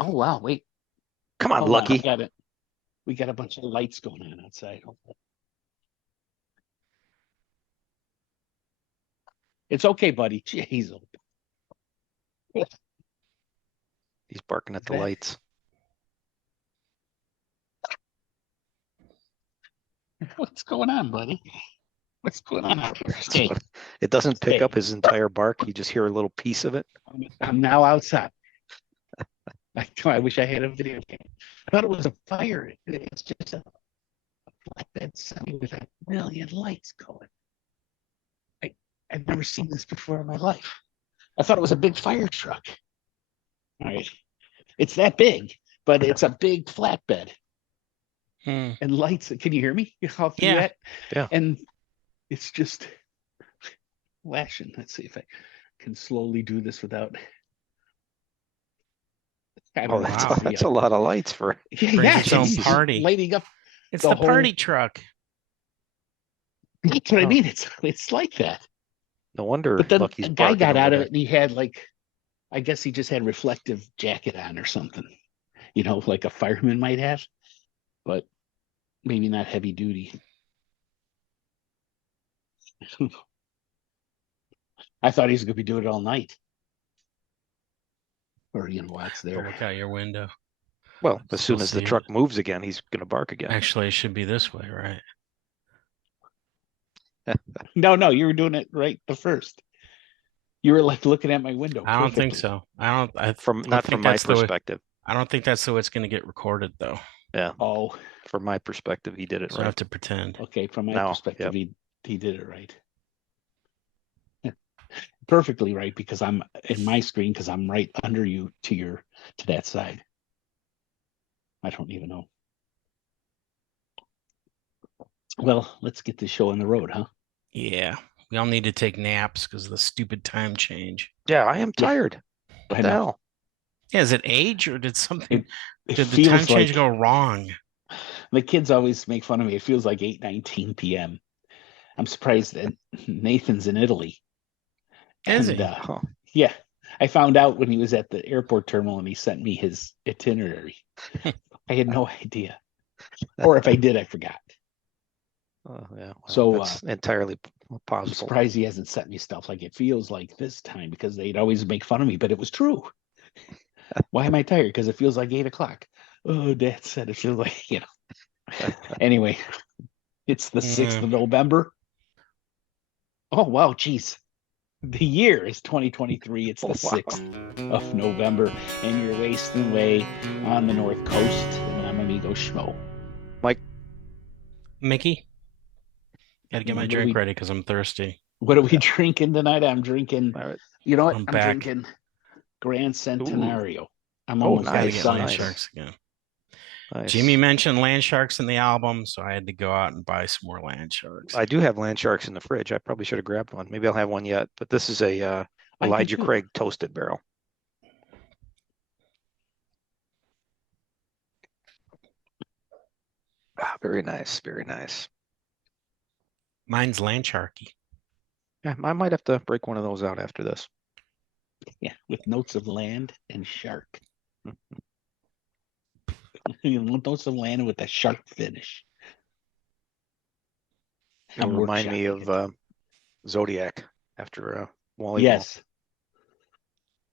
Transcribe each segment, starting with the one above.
Oh wow, wait. Come on, Hold on. Lucky. We got a bunch of lights going on outside. It's okay, buddy. Jeez. He's barking at the lights. What's going on, buddy? What's going on out here? Stay. It doesn't pick up his entire bark. You just hear a little piece of it. I'm now outside. I wish I had a video game. I thought it was a fire. It's just a flatbed sunny with a million lights going. I've never seen this before in my life. I thought it was a big fire truck. All right. It's that big, but it's a big flatbed. And lights. Can you hear me? All through that? Yeah. And it's just flashing. Let's see if I can slowly do this without. That's a lot of lights for its own party. Lighting up. It's the party truck. That's what I mean. It's like that. No wonder. But then a guy got out of it and he had I guess he just had reflective jacket on or something, like a fireman might have, but maybe not heavy duty. I thought he was going to be doing it all night. Or, what's there. Look out your window. Well, as soon as the truck moves again, he's going to bark again. Actually, it should be this way, right? No, you were doing it right the first. You were looking at my window. I don't think so. Not from my perspective. I don't think that's the way it's going to get recorded, though. Yeah. Oh, from my perspective, he did it right. I have to pretend. Okay, from my perspective, he did it right. Perfectly right, because I'm in my screen because I'm right under you to that side. I don't even know. Well, let's get this show on the road, huh? Yeah. We all need to take naps because of the stupid time change. Yeah, I am tired. What the hell? Yeah, is it age or did something did the time change go wrong? The kids always make fun of me. It feels like 8:19 p.m. I'm surprised that Nathan's in Italy. Is he? Yeah. I found out when he was at the airport terminal and he sent me his itinerary. I had no idea. Or if I did, I forgot. Oh, yeah. Well, so that's entirely possible. I'm surprised he hasn't sent me stuff like it feels like this time because they'd always make fun of me, but it was true. Why am I tired? Because it feels like 8:00. Oh, Dad said it feels like, Anyway, it's the 6th of November. Oh, wow, geez. The year is 2023. It's the 6th of November, and you're wasting away on the North Coast. And I'm amigo Schmoe. Mike. Mickey. Gotta get my drink ready because I'm thirsty. What are we drinking tonight? I'm drinking. You know what? I'm back. drinking Grand Centenario. I'm almost gotta get Land Sharks again. Nice. Jimmy mentioned Land Sharks in the album, so I had to go out and buy some more Land Sharks. I do have Land Sharks in the fridge. I probably should have grabbed one. Maybe I'll have one yet. But this is a Elijah Craig toasted barrel. Very nice. Very nice. Mine's Land Sharky. Yeah, I might have to break one of those out after this. Yeah, with notes of land and shark. Notes of land with a shark finish. It'll remind me of Zodiac after Wally. Yes.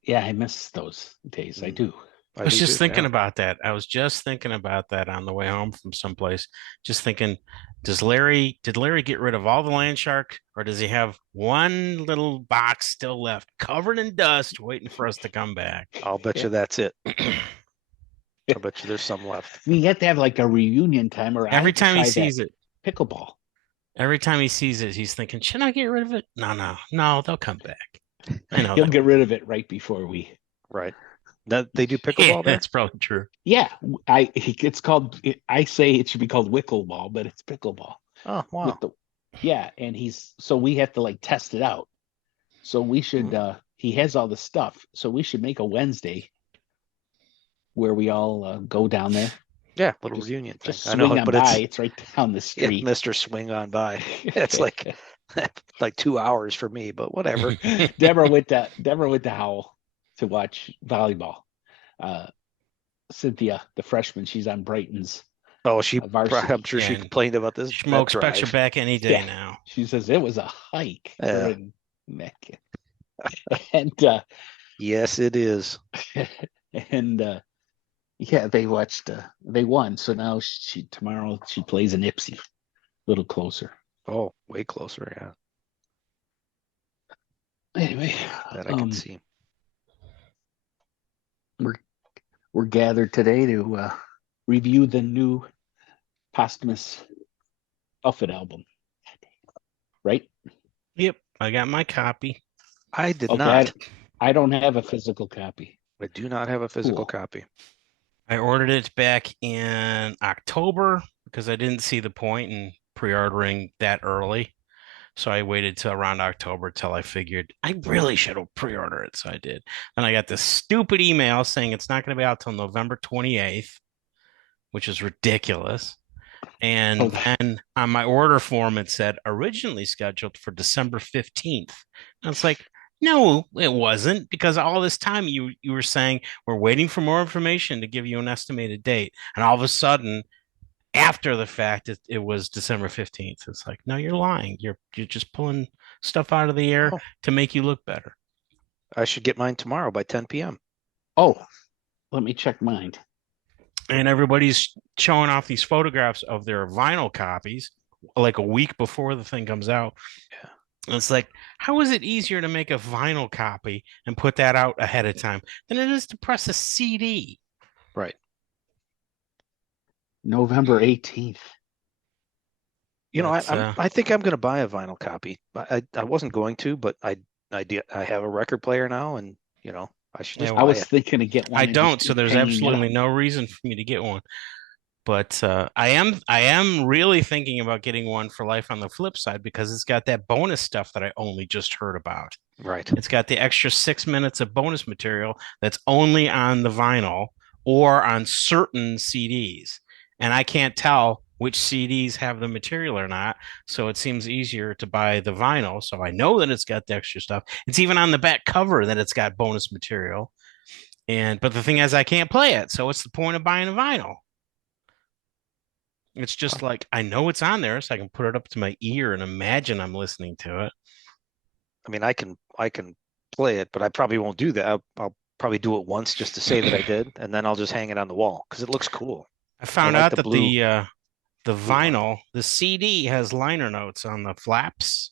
Yeah, I miss those days. I do. I was just thinking about that. I was just thinking about that on the way home from someplace. Just thinking, did Larry get rid of all the Land Shark, or does he have one little box still left, covered in dust, waiting for us to come back? I'll bet you that's it. I bet you there's some left. We have to have like a reunion time, or every time he sees it, pickleball. Every time he sees it, he's thinking, "Should I get rid of it?" No, they'll come back. I know he'll get rid of it right before we. Right. That they do pickleball. Yeah, that's probably true. Yeah, it's called. I say it should be called wickleball, but it's pickleball. Oh wow. And so we have to like test it out. So we should. He has all the stuff, so we should make a Wednesday where we all go down there. Yeah, little reunion thing. Just swing on by. It's right down the street. Mr. Swing on by. It's like 2 hours for me, but whatever. Deborah went to Howell to watch volleyball. Cynthia, the freshman, she's on Brighton's Oh, varsity. I'm sure she And complained about this. Schmoe that expects her drive. back any day Yeah. now. She says it was a hike. Yeah. And Yes, it is. and yeah, they won. So now tomorrow she plays in Ipsy, a little closer. Oh, way closer. Anyway, Yeah, that I can see. We're gathered today to review the new posthumous Buffett album, right? Yep, I got my copy. I did Okay, not. I don't have a physical copy. I do not have a physical Cool. copy. I ordered it back in October because I didn't see the point in pre-ordering that early. So I waited till around October till I figured I really should have pre-ordered it. So I did. And I got this stupid email saying it's not going to be out till November 28th, which is ridiculous. And then on my order form, it said originally scheduled for December 15th. And it's like, no, it wasn't, because all this time you were saying we're waiting for more information to give you an estimated date. And all of a sudden, after the fact, it was December 15th. It's like, no, you're lying. You're just pulling stuff out of the air to make you look better. I should get mine tomorrow by 10 p.m. Oh, let me check mine. And everybody's showing off these photographs of their vinyl copies like a week before the thing comes out. Yeah. And it's like, how is it easier to make a vinyl copy and put that out ahead of time than it is to press a CD? Right. November 18th. You know, I think I'm going to buy a vinyl copy. I wasn't going to, but I have a record player now, and you know, I should just. I was thinking to get one. I don't, so there's absolutely no reason for me to get one. But I am really thinking about getting one for Life on the Flip Side because it's got that bonus stuff that I only just heard about. Right. It's got the extra 6 minutes of bonus material that's only on the vinyl or on certain CDs. And I can't tell which CDs have the material or not. So it seems easier to buy the vinyl. So I know that it's got the extra stuff. It's even on the back cover that it's got bonus material. But the thing is, I can't play it. So what's the point of buying a vinyl? It's just like, I know it's on there, so I can put it up to my ear and imagine I'm listening to it. I mean, I can play it, but I probably won't do that. I'll probably do it once just to say that I did, and then I'll just hang it on the wall because it looks cool. I found out that the vinyl, the CD has liner notes on the flaps,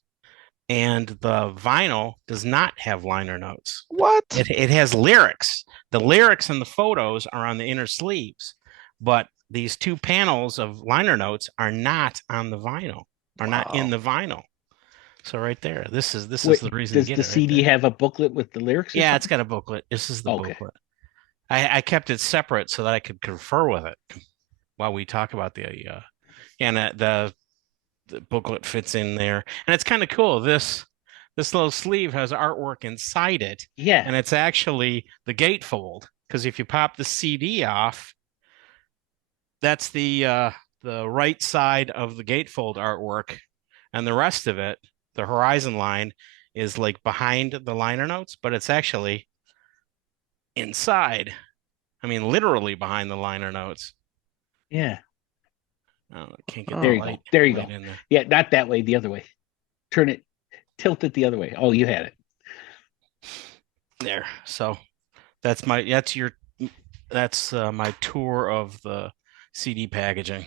and the vinyl does not have liner notes. What? It has lyrics. The lyrics and the photos are on the inner sleeves, but these two panels of liner notes are not on the vinyl, are not in the vinyl. So right there, this is the reason. Does the CD have a booklet with the lyrics? Yeah, it's got a booklet. This is the booklet. I kept it separate so that I could confer with it while we talk about the booklet fits in there, and it's kind of cool. This little sleeve has artwork inside it. Yeah, and it's actually the gatefold, because if you pop the CD off, that's the right side of the gatefold artwork, and the rest of it, the horizon line, is like behind the liner notes, but it's actually inside. I mean, literally behind the liner notes. Yeah. Oh, I can't get there you go. There you go. Yeah, not that way, the other way. Turn it, tilt it the other way. Oh, you had it. There. So that's my tour of the CD packaging.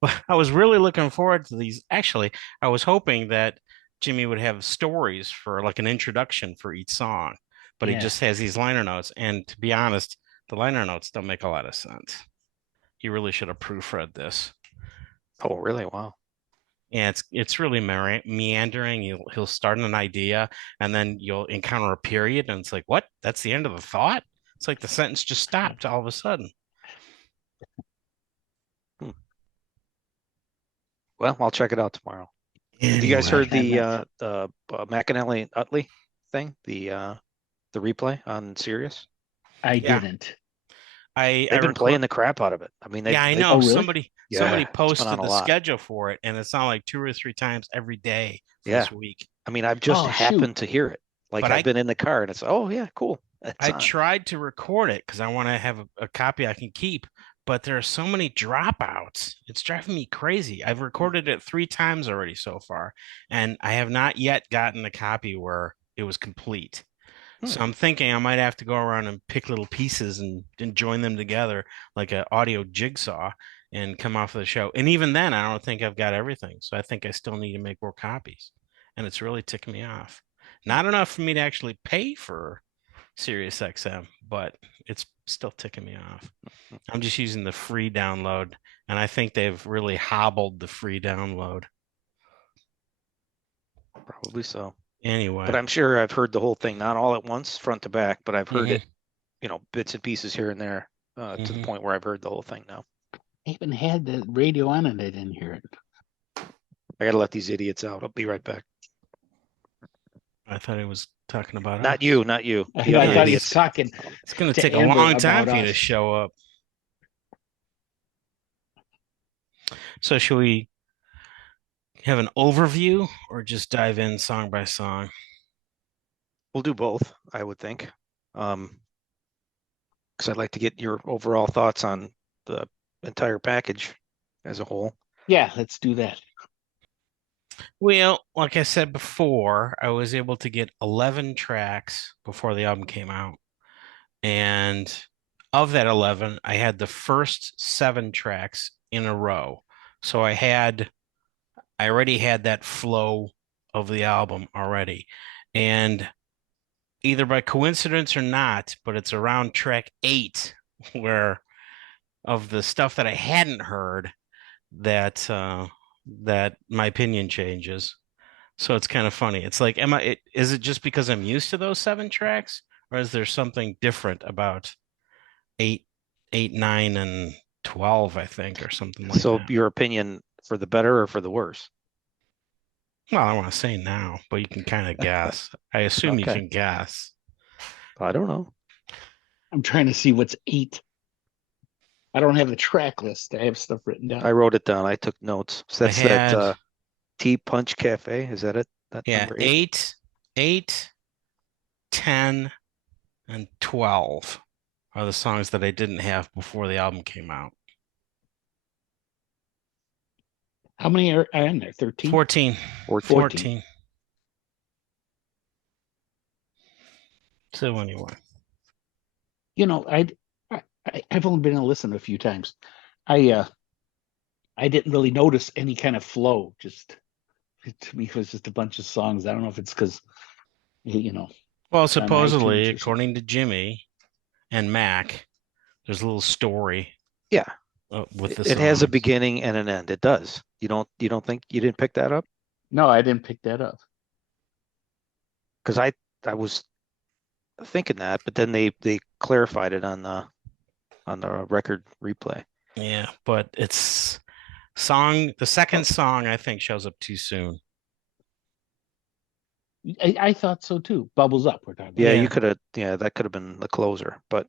But I was really looking forward to these. Actually, I was hoping that Jimmy would have stories for like an introduction for each song, but he just has these liner notes. And to be honest, the liner notes don't make a lot of sense. He really should have proofread this. Oh, really? Wow. Yeah, it's really meandering. He'll start an idea, and then you'll encounter a period, and it's like, what? That's the end of the thought? It's like the sentence just stopped all of a sudden. Well, I'll check it out tomorrow. Anyway, have you guys heard the McAnally Utley thing? The replay on Sirius? I didn't. They've been playing the crap out of it. I mean, I know. Really? Somebody posted the schedule for it, and it's on like 2 or 3 times every day this week. I mean, I've just happened to hear it. Like But I've been in the car and it's, oh yeah, cool. I tried to record it because I want to have a copy I can keep, but there are so many dropouts. It's driving me crazy. I've recorded it 3 times already so far, and I have not yet gotten a copy where it was complete. So I'm thinking I might have to go around and pick little pieces and join them together like an audio jigsaw and come off of the show. And even then, I don't think I've got everything. So I think I still need to make more copies. And it's really ticking me off. Not enough for me to actually pay for Sirius XM, but it's still ticking me off. I'm just using the free download, and I think they've really hobbled the free download. Probably so. Anyway. But I'm sure I've heard the whole thing, not all at once, front to back, but I've heard it, bits and pieces here and there to the point where I've heard the whole thing now. I even had the radio on and I didn't hear it. I got to let these idiots out. I'll be right back. I thought he was talking about not us. you, not you. I thought he was talking. It's going to take a long time for you to show up. So should we have an overview or just dive in song by song? We'll do both, I would think. Because I'd like to get your overall thoughts on the entire package as a whole. Yeah, let's do that. Well, like I said before, I was able to get 11 tracks before the album came out. And of that 11, I had the first 7 tracks in a row. So I already had that flow of the album already. And either by coincidence or not, but it's around track 8 where of the stuff that I hadn't heard that my opinion changes. So it's kind of funny. It's like, is it just because I'm used to those 7 tracks, or is there something different about 8, 9, and 12, I think, or something like that? So your opinion for the better or for the worse? Well, I want to say now, but you can kind of guess. I assume you can guess. I don't know. I'm trying to see what's 8. I don't have the track list. I have stuff written down. I wrote it down. I took notes. So that's that Punch Café. Is that it? That number 8, 10, and 12 are the songs that I didn't have before the album came out. How many are in there? 13? 14. 14. So anyway. I've only been able to listen a few times. I didn't really notice any kind of flow. Just to me, it was just a bunch of songs. I don't know if it's because, Well, supposedly, according to Jimmy and Mac, there's a little story. Yeah. With the it has a beginning and an end. It does. You don't think you didn't pick that up? No, I didn't pick that up. Because I was thinking that, but then they clarified it on the record replay. Yeah, but it's the second song I think shows up too soon. I thought so too. Bubbles Up, we're talking about. Yeah, you could have. Yeah, that could have been the closer, but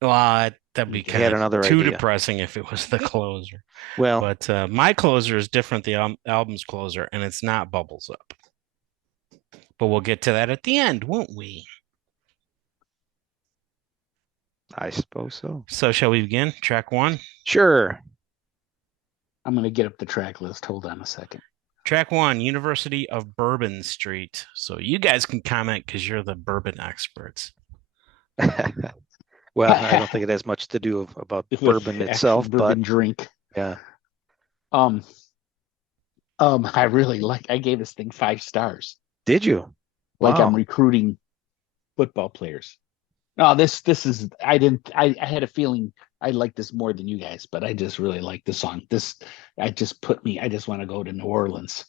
that'd be kind of too idea. Depressing if it was the closer. Well, but my closer is different. The album's closer, and it's not Bubbles Up. But we'll get to that at the end, won't we? I suppose so. So shall we begin? Track 1? Sure. I'm going to get up the track list. Hold on a second. Track 1, University of Bourbon Street. So you guys can comment because you're the bourbon experts. Well, I don't think it has much to do about bourbon itself, bourbon drink. Yeah. I really I gave this thing 5 stars. Did you? Like I'm recruiting football players. No, this is I had a feeling I liked this more than you guys, but I just really like the song. I just want to go to New Orleans.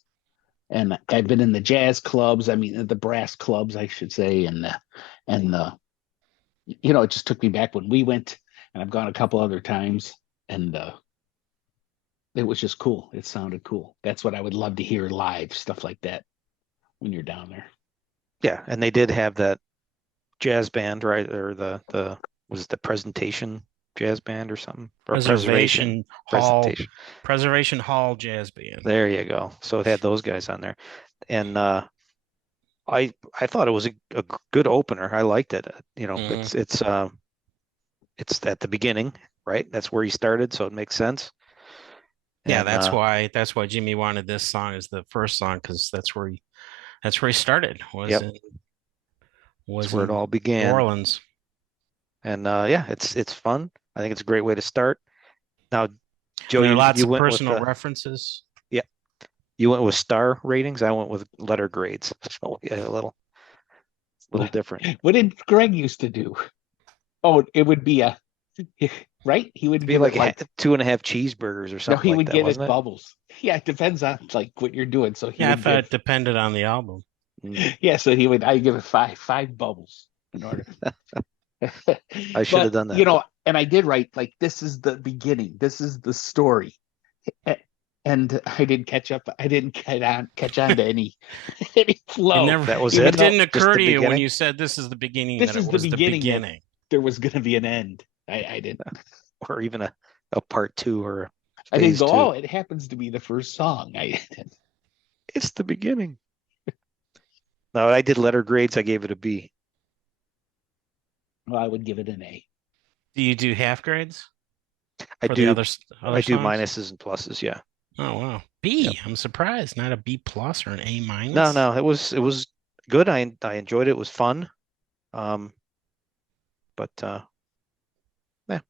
And I've been in the jazz clubs, the brass clubs, I should say, and it just took me back when we went, and I've gone a couple other times, and it was just cool. It sounded cool. That's what I would love to hear live, stuff like that, when you're down there. Yeah, and they did have that jazz band, right? Or was it the Presentation Jazz Band or something? Or Preservation Hall Jazz Band. There you go. So it had those guys on there. And I thought it was a good opener. I liked it. It's at the beginning, right? That's where he started, so it makes sense. Yeah, And that's why Jimmy wanted this song as the first song, because that's where he started, Yep. Was that's where it in all New began. Orleans. And yeah, it's fun. I think it's a great way to start. Now, Joe, There are lots you of went with personal references. yeah, you went with star ratings. I went with letter grades. So yeah, a little different. What did Greg used to do? Oh, it would be a right. He would It'd be give it like like 2.5 cheeseburgers or no, something he like would that, give wasn't it it? bubbles. Yeah, it depends on like what you're doing. So he Yeah, I would thought give it depended on the album. yeah. So he would I give it five bubbles in order. I should have But done that. and I did write like this is the beginning. This is the story. And I didn't catch up. I didn't catch on to any flow. That was Even It it. though didn't Just occur the to you when beginning. you said this is the beginning this that it is the was the beginning that beginning. there was going to be an end. I didn't. Or even a part 2 or a I didn't phase go. 2. Oh, it happens to be the first song. It's the beginning. No, I did letter grades. I gave it a B. Well, I would give it an A. Do you do half grades I for the do. other I do songs? minuses and pluses. Yeah. Oh wow, B. Yep. I'm surprised, not a B plus or an A No, minus. no, it was good. I enjoyed it. It was fun. But yeah. I'd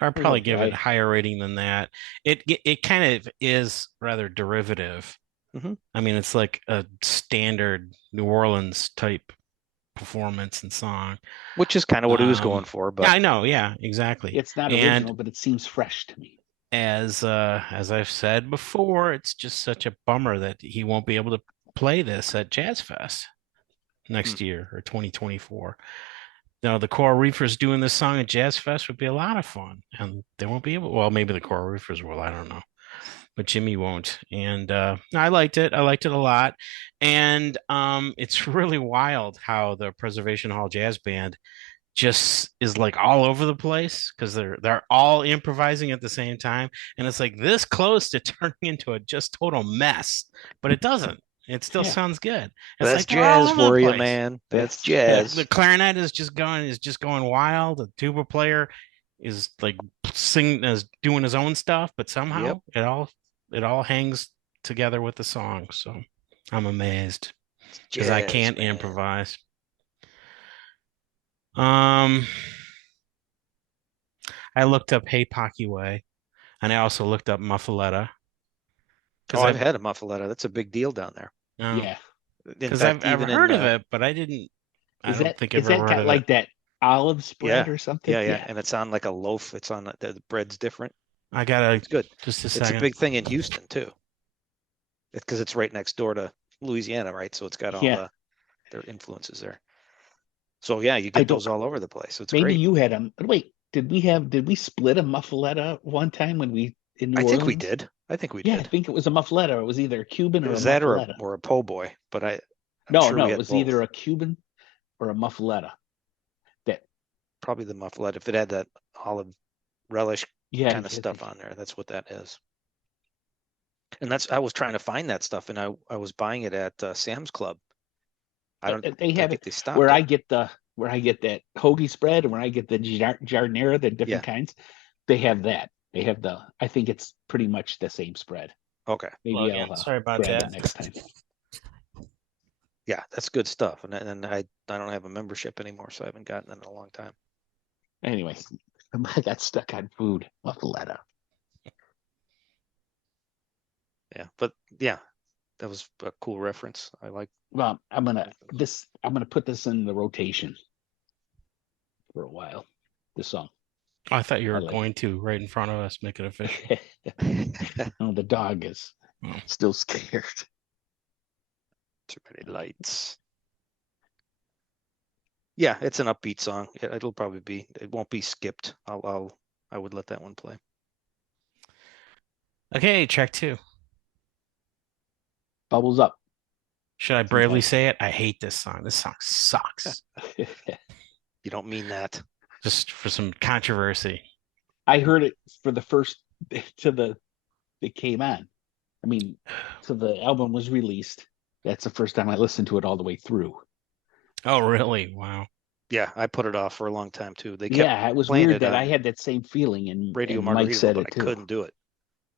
There you probably go. give it a higher rating than that. It kind of is rather derivative. Mhm. I mean, it's like a standard New Orleans type performance and song. Which is kind of what he was going for, Yeah, but I know. Yeah, exactly. It's not And original, but it seems fresh to me. as I've said before, it's just such a bummer that he won't be able to play this at Jazz Fest next year or 2024. Now the Coral Reefers doing this song at Jazz Fest would be a lot of fun, and they won't be able. Well, maybe the Coral Reefers will. I don't know, but Jimmy won't. And I liked it. I liked it a lot. And it's really wild how the Preservation Hall Jazz Band just is like all over the place because they're all improvising at the same time, and it's like this close to turning into a just total mess, but it doesn't. It still sounds good. It's that's like we're all jazz over the for you, place. man. That's The jazz. clarinet is just going wild. The tuba player is like singing, is doing his own stuff, but somehow Yep. it all hangs together with the song. So I'm amazed because I Jazz, can't man. improvise. I looked up Hey Pocky Way, and I also looked up Muffaletta. Oh, I've had a muffaletta. That's a big deal down there. Yeah. In Because fact, I've even heard in of it, but I didn't. I Is don't that think is I've ever that heard got of it. like that olive spread yeah, or something? yeah, and it's on like a loaf. It's on the bread's different. I gotta It's good. just a It's second. a big thing in Houston too. Because it's right next door to Louisiana, right? So it's got all their influences there. So yeah, you get those all over the place. So it's Maybe great. you had them. Wait, did we split a muffaletta one time when we in New I Orleans? think we did. I think we Yeah, did. I think it was a muffaletta. It was either a Cuban It or a was that muffaletta. or a po' boy, but I'm No, sure we it had was both. either a Cuban or a muffaletta. That Probably the muffaletta if it had that olive relish kind of stuff on there. That's what that is. And I was trying to find that stuff, and I was buying it at Sam's Club. I think they stopped where it. I get that hoagie spread and where I get the jardinera, the different kinds. They have that. They have I think it's pretty much the same spread. Okay. Maybe I'll sorry about grab that it next time. Yeah, that's good stuff. And I don't have a membership anymore, so I haven't gotten it in a long time. Anyway, I got stuck on food. Muffaletta. Yeah, but yeah, that was a cool reference. I like. Well, I'm gonna put this in the rotation for a while. This song. Oh, I thought you were going to right in front of us make it official. Oh, the dog is still scared. Too many lights. Yeah, it's an upbeat song. It'll probably be. It won't be skipped. I would let that one play. Okay, track 2. Bubbles Up. Should I bravely say it? I hate this song. This song sucks. You don't mean that. Just for some controversy. I heard it for the first it came on. I mean, so the album was released. That's the first time I listened to it all the way through. Oh, really? Wow. Yeah, I put it off for a long time too. They kept Yeah, it was weird that I had that same feeling, and Radio Mike Margaritaville, said but it I too. couldn't do it.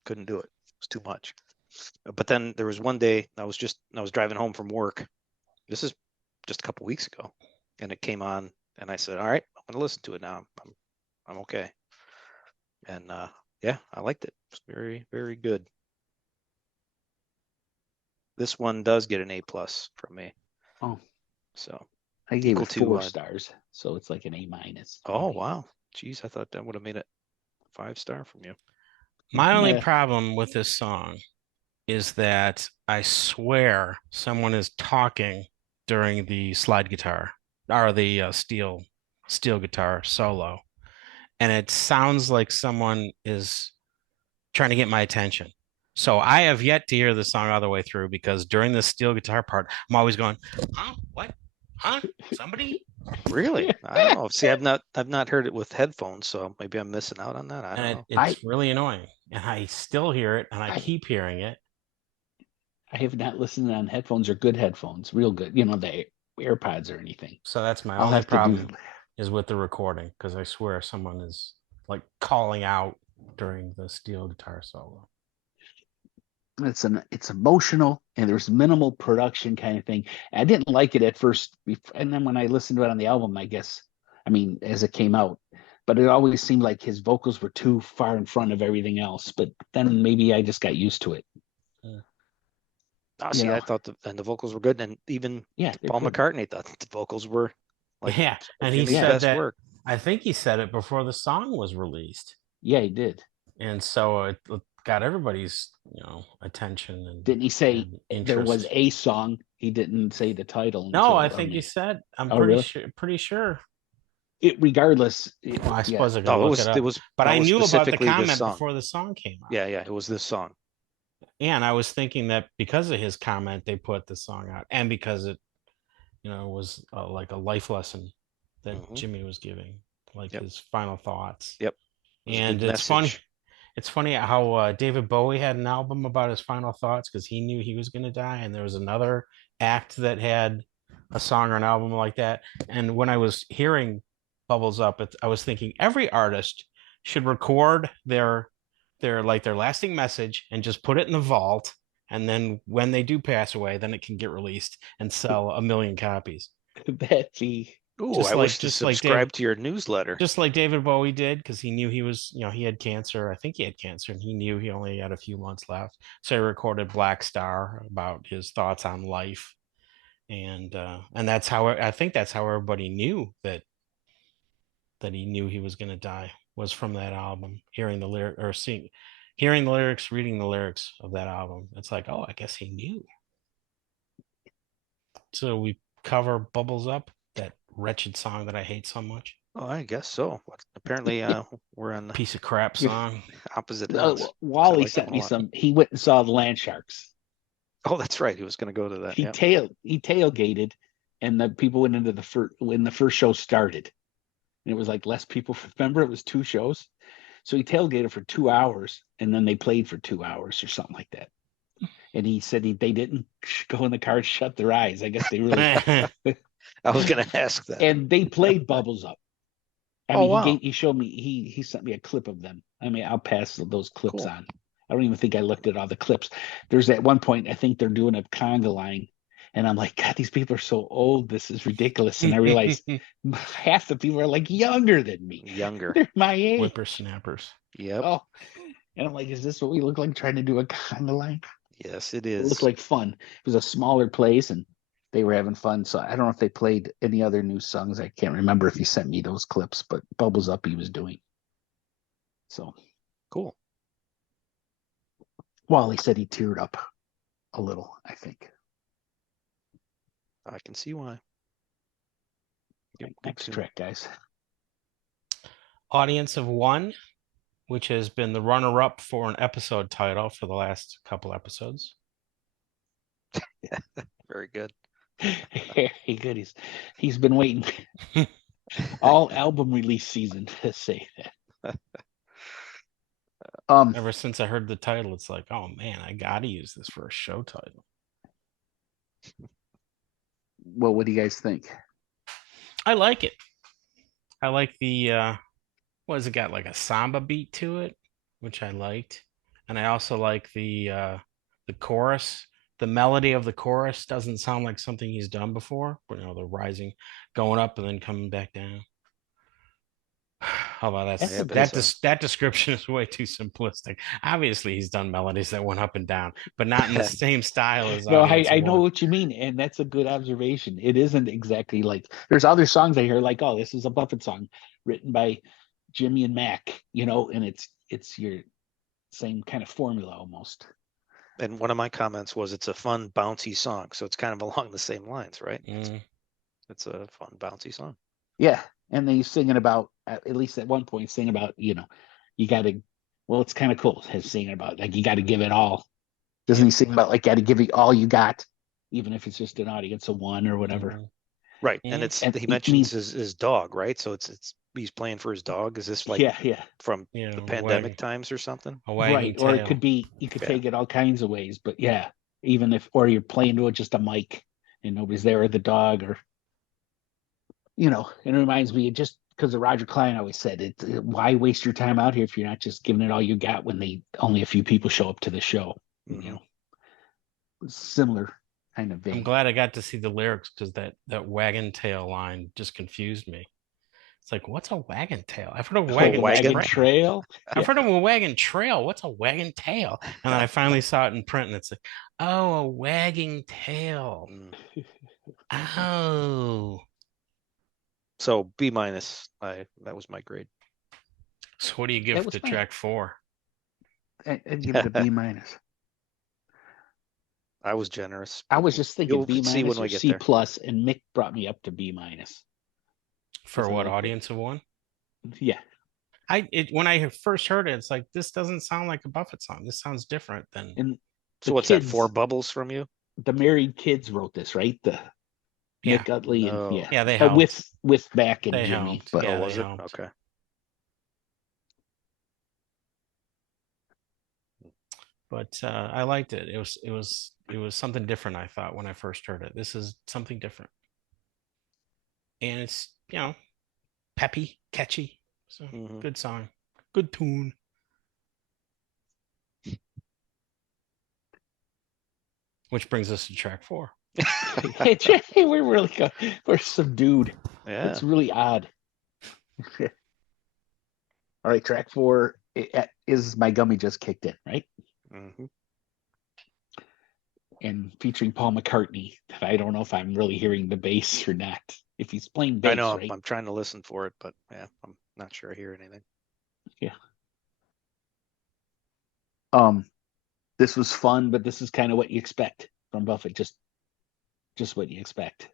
It was too much. But then there was one day I was driving home from work. This is just a couple weeks ago, and it came on, and I said, "All right, I'm going to listen to it now. I'm okay." And yeah, I liked it. It's very, very good. This one does get an A+ from me. Oh, so I gave it 4 stars, so it's like an A-. Oh wow, geez, I thought that would have made it 5-star from you. My only problem with this song is that I swear someone is talking during the slide guitar or the steel guitar solo, and it sounds like someone is trying to get my attention. So I have yet to hear the song all the way through, because during the steel guitar part, I'm always going, "Huh? What? Huh? Somebody?" Really? I don't know. See, I've not heard it with headphones, so maybe I'm missing out on that. I don't know. It's really annoying, and I still hear it, and I keep hearing it. I have not listened on headphones or good headphones, real good. You know, the AirPods or anything. So that's my only problem is with the recording, because I swear someone is like calling out during the steel guitar solo. It's emotional, and there's minimal production kind of thing. I didn't like it at first, and then when I listened to it on the album, as it came out, but it always seemed like his vocals were too far in front of everything else. But then maybe I just got used to it. Yeah. See, I thought the vocals were good, and even Paul McCartney thought the vocals were like, and he said that work. I think he said it before the song was released. Yeah, he did, and so it got everybody's attention. And didn't he say there was a song? He didn't say the title. No, I think he said. I'm pretty sure. Regardless, I suppose I got to look it up. But I knew about the comment before the song came out. Yeah, it was this song. And I was thinking that because of his comment, they put the song out, and because it, was like a life lesson that Jimmy was giving, like his final thoughts. Yep. And it's funny. It's funny how David Bowie had an album about his final thoughts, because he knew he was going to die, and there was another act that had a song or an album like that. And when I was hearing Bubbles Up, I was thinking every artist should record their lasting message and just put it in the vault, and then when they do pass away, then it can get released and sell 1 million copies. That'd be I wish to subscribe to your newsletter. Just like David Bowie did, because he knew he was, he had cancer. I think he had cancer, and he knew he only had a few months left. So he recorded Black Star about his thoughts on life. And that's how, I think that's how everybody knew that he knew he was going to die, was from that album, hearing the lyric or hearing the lyrics, reading the lyrics of that album. It's like, oh, I guess he knew. So we cover Bubbles Up, that wretched song that I hate so much. Oh, I guess so. Apparently, we're on the piece of crap song. Opposite ends. Wally sent me some. He went and saw the Land Sharks. Oh, that's right. He was going to go to that. He tailgated, and the people went into when the first show started, and it was like less people. Remember, it was 2 shows, so he tailgated for 2 hours, and then they played for 2 hours or something like that. And he said they didn't go in the car and shut their eyes. I guess they really. I was going to ask that. And they played Bubbles Up. He showed me. He sent me a clip of them. I'll pass those clips on. I don't even think I looked at all the clips. There's at one point, I think they're doing a conga line, and I'm like, God, these people are so old. This is ridiculous. And I realized half the people are like younger than me. They're my age. Whippersnappers. Yep. Oh, and I'm like, is this what we look like trying to do a conga line? Yes, it is. It looked like fun. It was a smaller place, and they were having fun. So I don't know if they played any other new songs. I can't remember if he sent me those clips, but Bubbles Up he was doing. So cool. Wally said he teared up a little, I think. I can see why. Next track, guys. Audience of One, which has been the runner-up for an episode title for the last couple episodes. Yeah, very good. Very good. He's been waiting all album release season to say that. Ever since I heard the title, it's like, oh man, I gotta use this for a show title. Well, what do you guys think? I like it. I like the what has it got, like a samba beat to it, which I liked. And I also like the chorus. The melody of the chorus doesn't sound like something he's done before. You know, the rising, going up and then coming back down. Although that description is way too simplistic. Obviously, he's done melodies that went up and down, but not in the same style as. No, I know what you mean, and that's a good observation. It isn't exactly like there's other songs I hear like, oh, this is a Buffett song written by Jimmy and Mac, you know, and it's your same kind of formula almost. And one of my comments was it's a fun, bouncy song, so it's kind of along the same lines, right? It's a fun, bouncy song. Yeah, and then he's singing about, at least at one point, singing about, you know, you got to. Well, it's kind of cool. His singing about like you got to give it all. Doesn't he sing about like got to give it all you got, even if it's just an audience of one or whatever? Right, and he mentions his dog, right? So it's he's playing for his dog. Is this like from the pandemic times or something? Right, or it could be you could take it all kinds of ways, but yeah, even if or you're playing to just a mic and nobody's there or the dog or you know, it reminds me just because Roger Klein always said it. Why waste your time out here if you're not just giving it all you got when only a few people show up to the show? You know, similar kind of vein. I'm glad I got to see the lyrics because that wagon tail line just confused me. It's like, what's a wagon tail? I've heard of wagon trail. I've heard of a wagon trail. What's a wagon tail? And then I finally saw it in print, and it's like, oh, a wagging tail. Oh. So B-. That was my grade. So what do you give to track 4? I'd give it a B-. I was generous. I was just thinking B- or C+, and Mick brought me up to B-. For what, audience of one? Yeah. When I first heard it, it's like, this doesn't sound like a Buffett song. This sounds different than. And so what's that? 4 bubbles from you? The Married Kids wrote this, right? Mick Utley and they helped. with Mac and they Jimmy. Helped. But was it? Okay. But I liked it. It was something different, I thought, when I first heard it. This is something different. And it's, you know, peppy, catchy. So good song. Good tune. Which brings us to track 4. We're subdued. Yeah. It's really odd. All right, track 4 is My Gummie Just Kicked In, right? And featuring Paul McCartney. I don't know if I'm really hearing the bass or not. If he's playing bass, I know, right? I'm trying to listen for it, but yeah, I'm not sure I hear anything. Yeah. This was fun, but this is kind of what you expect from Buffett. Just what you expect.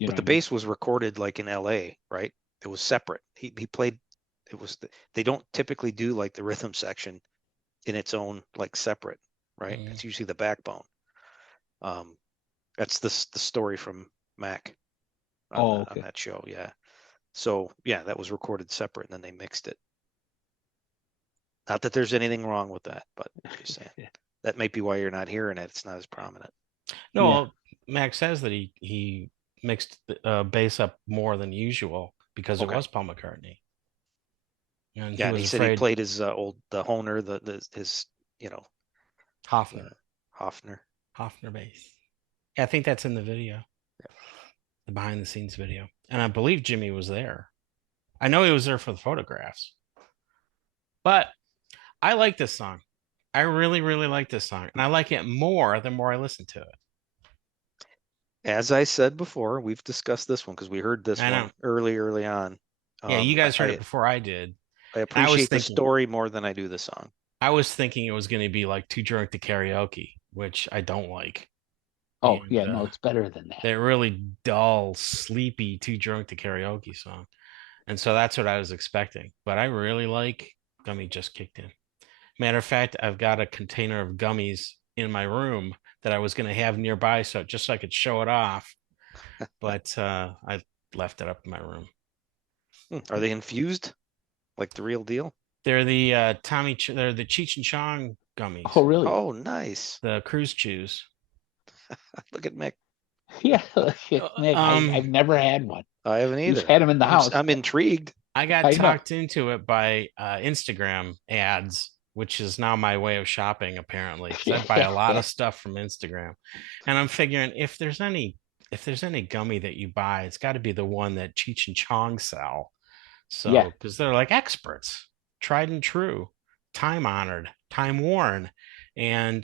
But the bass was recorded like in LA, right? It was separate. He played. It was. They don't typically do like the rhythm section in its own, like separate, right? It's usually the backbone. That's the story from Mac on that show. Yeah. So yeah, that was recorded separate, and then they mixed it. Not that there's anything wrong with that, but I'm just saying that might be why you're not hearing it. It's not as prominent. No, Max says that he mixed bass up more than usual because it was Paul McCartney. And he said he played his the Hohner, his Hofner bass. Yeah, I think that's in the video, the behind the scenes video, and I believe Jimmy was there. I know he was there for the photographs, but I like this song. I really, really like this song, and I like it more the more I listen to it. As I said before, we've discussed this one because we heard this one early on. Yeah, you guys heard it before I did. I appreciate the story more than I do the song. I was thinking it was going to be like Too Drunk to Karaoke, which I don't like. Oh, and, no, it's better than that. That really dull, sleepy Too Drunk to Karaoke song. And so that's what I was expecting. But I really like Gummie Just Kicked In. Matter of fact, I've got a container of gummies in my room that I was going to have nearby so I could show it off. But I left it up in my room. Are they infused? Like the real deal? They're the they're the Cheech and Chong gummies. Oh, really? Oh, nice. The Cruise Chews. Look at Mick. Yeah, look at Mick. I've never had one. I haven't either. We've had them in the house. I'm intrigued. I got talked into it by Instagram ads, which is now my way of shopping, apparently, because I buy a lot of stuff from Instagram. And I'm figuring if there's any gummy that you buy, it's got to be the one that Cheech and Chong sell. So, because they're like experts, tried and true, time honored, time worn. And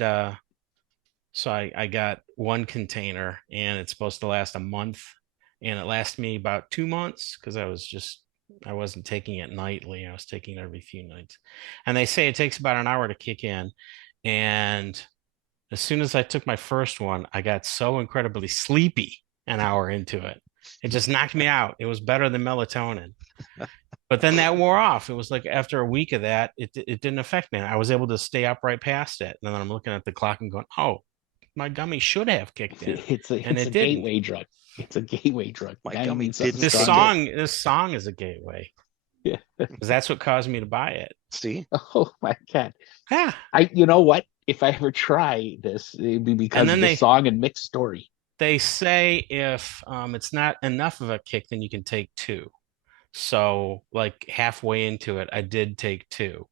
so I got one container, and it's supposed to last a month. And it lasted me about 2 months because I wasn't taking it nightly. I was taking it every few nights. And they say it takes about an hour to kick in. And as soon as I took my first one, I got so incredibly sleepy an hour into it. It just knocked me out. It was better than melatonin. But then that wore off. It was like after a week of that, it didn't affect me. I was able to stay up right past it. And then I'm looking at the clock and going, oh, my gummy should have kicked in. It's a gateway drug. It's a gateway drug. My gummy didn't. This song is a gateway. Yeah, because that's what caused me to buy it. See? Oh my God. Yeah. You know what? If I ever try this, it'd be because of the song and Mick's story. They say if it's not enough of a kick, then you can take 2. So like halfway into it, I did take 2.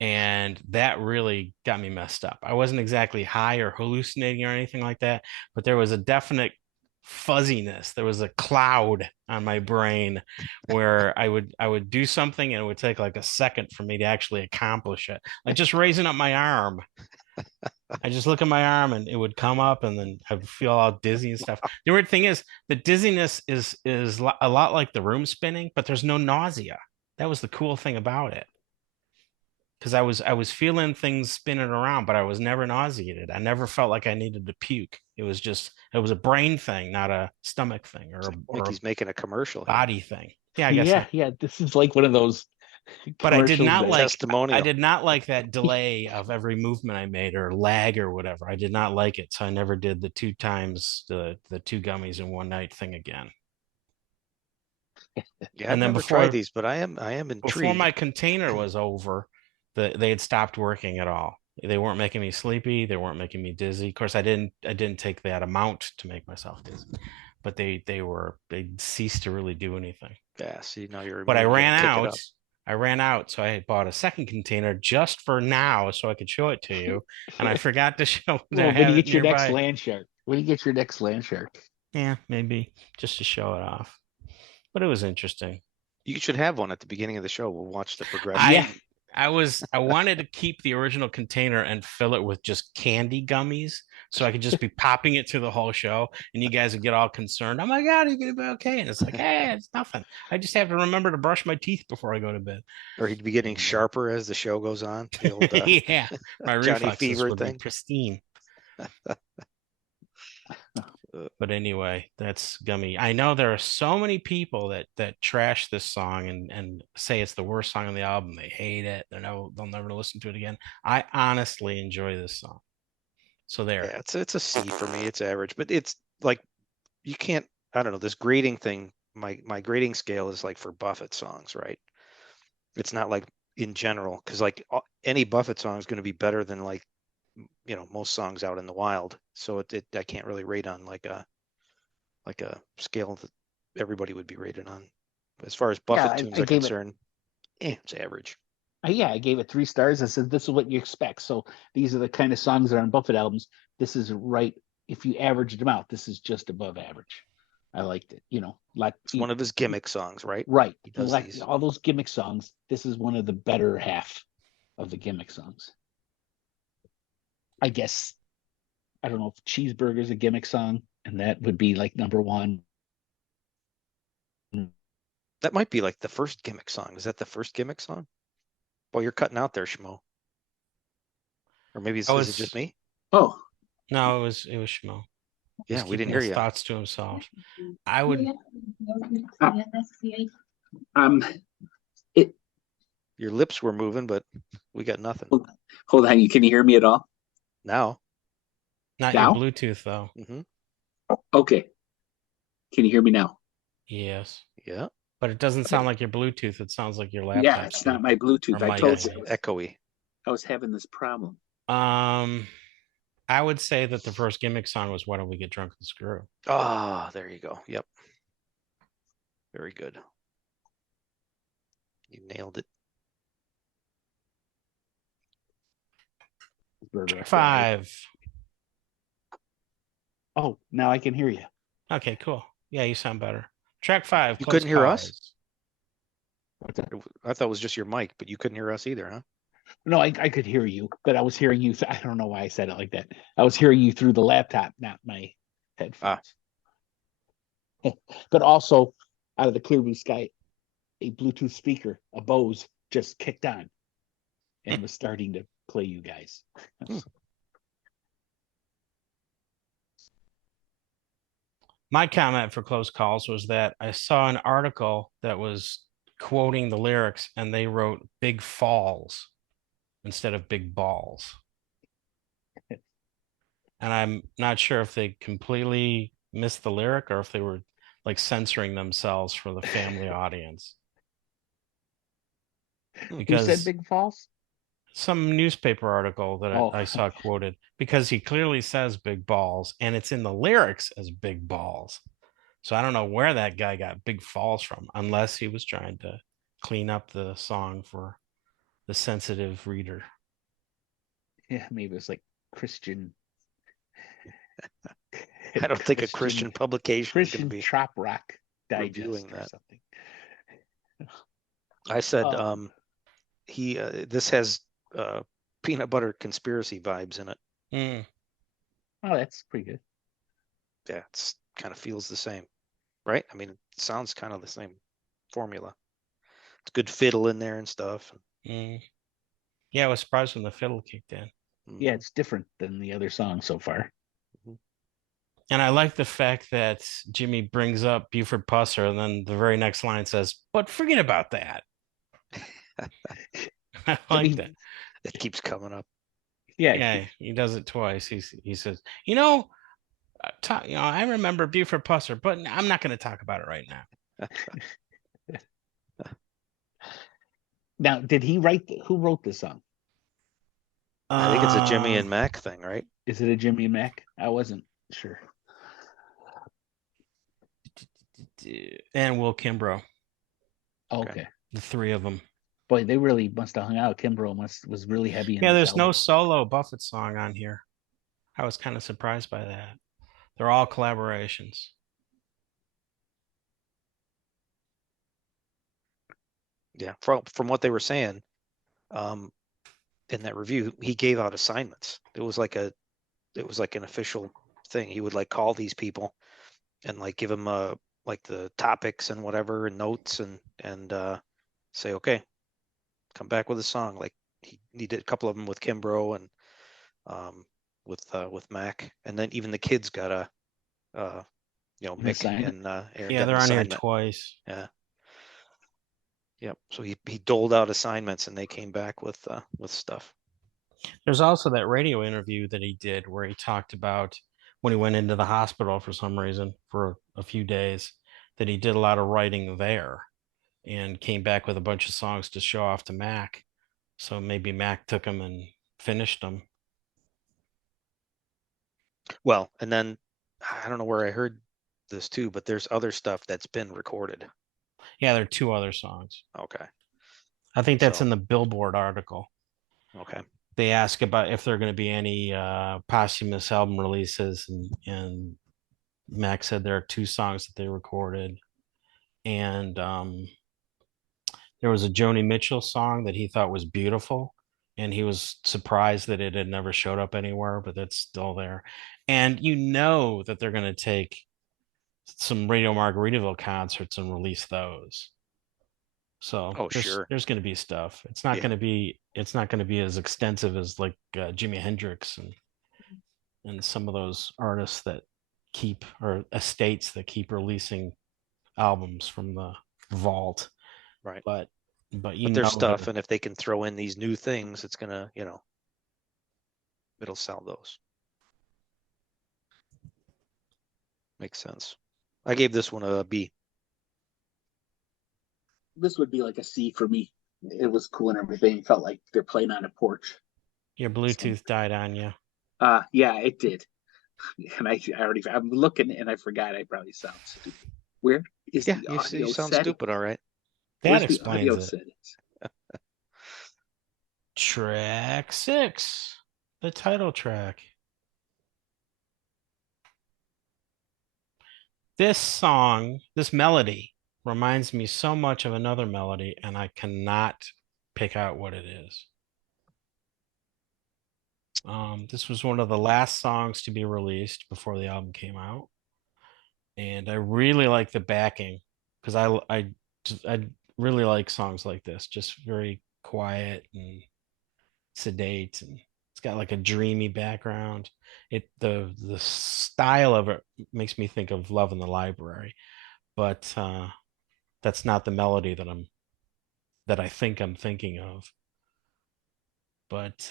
And that really got me messed up. I wasn't exactly high or hallucinating or anything like that, but there was a definite fuzziness. There was a cloud on my brain where I would do something and it would take like a second for me to actually accomplish it. Like just raising up my arm. I just look at my arm and it would come up, and then I would feel all dizzy and stuff. The weird thing is the dizziness is a lot like the room spinning, but there's no nausea. That was the cool thing about it. Because I was feeling things spinning around, but I was never nauseated. I never felt like I needed to puke. It was a brain thing, not a stomach thing, or he's making a commercial body thing. Yeah, I guess. Yeah. This is like one of those. But I did not like that delay of every movement I made or lag or whatever. I did not like it, so I never did the 2 times the 2 gummies in one night thing again. Yeah, I've never tried these, but I am intrigued. Before my container was over, they had stopped working at all. They weren't making me sleepy. They weren't making me dizzy. Of course, I didn't take that amount to make myself dizzy, but they ceased to really do anything. Yeah, see, now you're. But I ran out, so I bought a second container just for now, so I could show it to you. And I forgot to show. When do you get your next land shark? When do you get your next land shark? Yeah, maybe just to show it off. But it was interesting. You should have one at the beginning of the show. We'll watch the progression. I wanted to keep the original container and fill it with just candy gummies, so I could just be popping it through the whole show, and you guys would get all concerned. Oh my God, are you gonna be okay? And it's like, hey, it's nothing. I just have to remember to brush my teeth before I go to bed. Or he'd be getting sharper as the show goes on. The old, yeah, my reflexes Fever would thing. be pristine. But anyway, that's Gummie. I know there are so many people that trash this song and say it's the worst song on the album. They hate it. They'll never listen to it again. I honestly enjoy this song. So there. Yeah, it's a C for me. It's average, but it's like you can't. I don't know, this grading thing. My grading scale is like for Buffett songs, right? It's not like in general, because like any Buffett song is going to be better than like, you know, most songs out in the wild. So I can't really rate on like a scale that everybody would be rated on. As far as Buffett tunes are concerned, it's average. I gave it 3 stars. I said, this is what you expect. So these are the kind of songs that are on Buffett albums. This is right. If you averaged them out, this is just above average. I liked it. You know, it's one of his gimmick songs, right? Right. Like all those gimmick songs, this is one of the better half of the gimmick songs. I guess, I don't know if Cheeseburger's a gimmick song, and that would be like number 1. That might be like the first gimmick song. Is that the first gimmick song? Well, you're cutting out there, Schmoe. Or maybe is it just me? Oh. No, it was Schmoe. Yeah, we didn't hear you. Thoughts to himself. I would. Your lips were moving, but we got nothing. Hold on, can you hear me at all? Now. Not your Bluetooth though. Mm-hmm. Okay. Can you hear me now? Yes. Yeah. But it doesn't sound like your Bluetooth. It sounds like your laptop. Yeah, it's not my Bluetooth. I told you. Echoey. I was having this problem. I would say that the first Gimmick song was "Why Don't We Get Drunk and Screw." Ah, there you go. Yep. Very good. You nailed it. Burger 5. Oh, now I can hear you. Okay, cool. Yeah, you sound better. Track 5. You Close couldn't hear us? Calls. I thought it was just your mic, but you couldn't hear us either, huh? No, I could hear you, but I was hearing you. I don't know why I said it like that. I was hearing you through the laptop, not my headphones. But also, out of the clear blue sky, a Bluetooth speaker, a Bose, just kicked on and was starting to play you guys. My comment for Close Calls was that I saw an article that was quoting the lyrics and they wrote "big falls" instead of "big balls." And I'm not sure if they completely missed the lyric or if they were like censoring themselves for the family audience. Who said Big Falls? Some newspaper article that Oh. I saw quoted, because he clearly says "big balls" and it's in the lyrics as "big balls." So I don't know where that guy got "big falls" from, unless he was trying to clean up the song for the sensitive reader. Yeah, maybe it's like Christian. I don't think a Christian publication Christian is going to be Trop Rock Digest or that. something. I said this has peanut butter conspiracy vibes in it. Mm. Oh, that's pretty good. Yeah, it's kind of feels the same, right? I mean, it sounds kind of the same formula. It's good fiddle in there and stuff. Mm. Yeah, I was surprised when the fiddle kicked in. Yeah, it's different than the other songs so far. And I like the fact that Jimmy brings up Buford Pusser, and then the very next line says, "But forget about that." I like that. It keeps coming up. Yeah, he does it twice. He says, I remember Buford Pusser, but I'm not going to talk about it right now. Now, did he write? Who wrote this song? I think it's a Jimmy and Mac thing, right? Is it a Jimmy and Mac? I wasn't sure. And Will Kimbrough. Okay. The three of them. Boy, they really must have hung out. Kimbrough was really heavy. Yeah, there's no solo Buffett song on here. I was kind of surprised by that. They're all collaborations. Yeah, from what they were saying, in that review, he gave out assignments. It was like an official thing. He would like call these people and like give them like the topics and whatever and notes and say, okay, come back with a song. Like he did a couple of them with Kimbrough and with Mac, and then even the kids got a Mick and Aaron. Yeah, they're on here twice. Yeah. Yep. So he doled out assignments and they came back with stuff. There's also that radio interview that he did where he talked about when he went into the hospital for some reason for a few days, that he did a lot of writing there and came back with a bunch of songs to show off to Mac. So maybe Mac took them and finished them. Well, and then I don't know where I heard this too, but there's other stuff that's been recorded. Yeah, there are 2 other songs. Okay. I think that's in the Billboard article. Okay. They ask about if there are going to be any posthumous album releases, and Mac said there are 2 songs that they recorded, and there was a Joni Mitchell song that he thought was beautiful, and he was surprised that it had never showed up anywhere, but it's still there. And that they're going to take some Radio Margaritaville concerts and release those. So there's going to be stuff. It's not going to be as extensive as like Jimi Hendrix and some of those artists that keep, or estates that keep releasing albums from the vault. Right. But there's stuff, and if they can throw in these new things, it's gonna, it'll sell those. Makes sense. I gave this one a B. This would be like a C for me. It was cool and everything. Felt like they're playing on a porch. Your Bluetooth died on you. Yeah, it did. And I'm looking and I forgot. I probably sound stupid. Where is Yeah, the you audio sound settings? stupid, all right. That Where's the explains audio it. settings? Track 6, the title track. This song, this melody reminds me so much of another melody, and I cannot pick out what it is. This was one of the last songs to be released before the album came out, and I really like the backing because I really like songs like this, just very quiet and sedate, and it's got like a dreamy background. The style of it makes me think of Love in the Library, but that's not the melody that I think I'm thinking of. But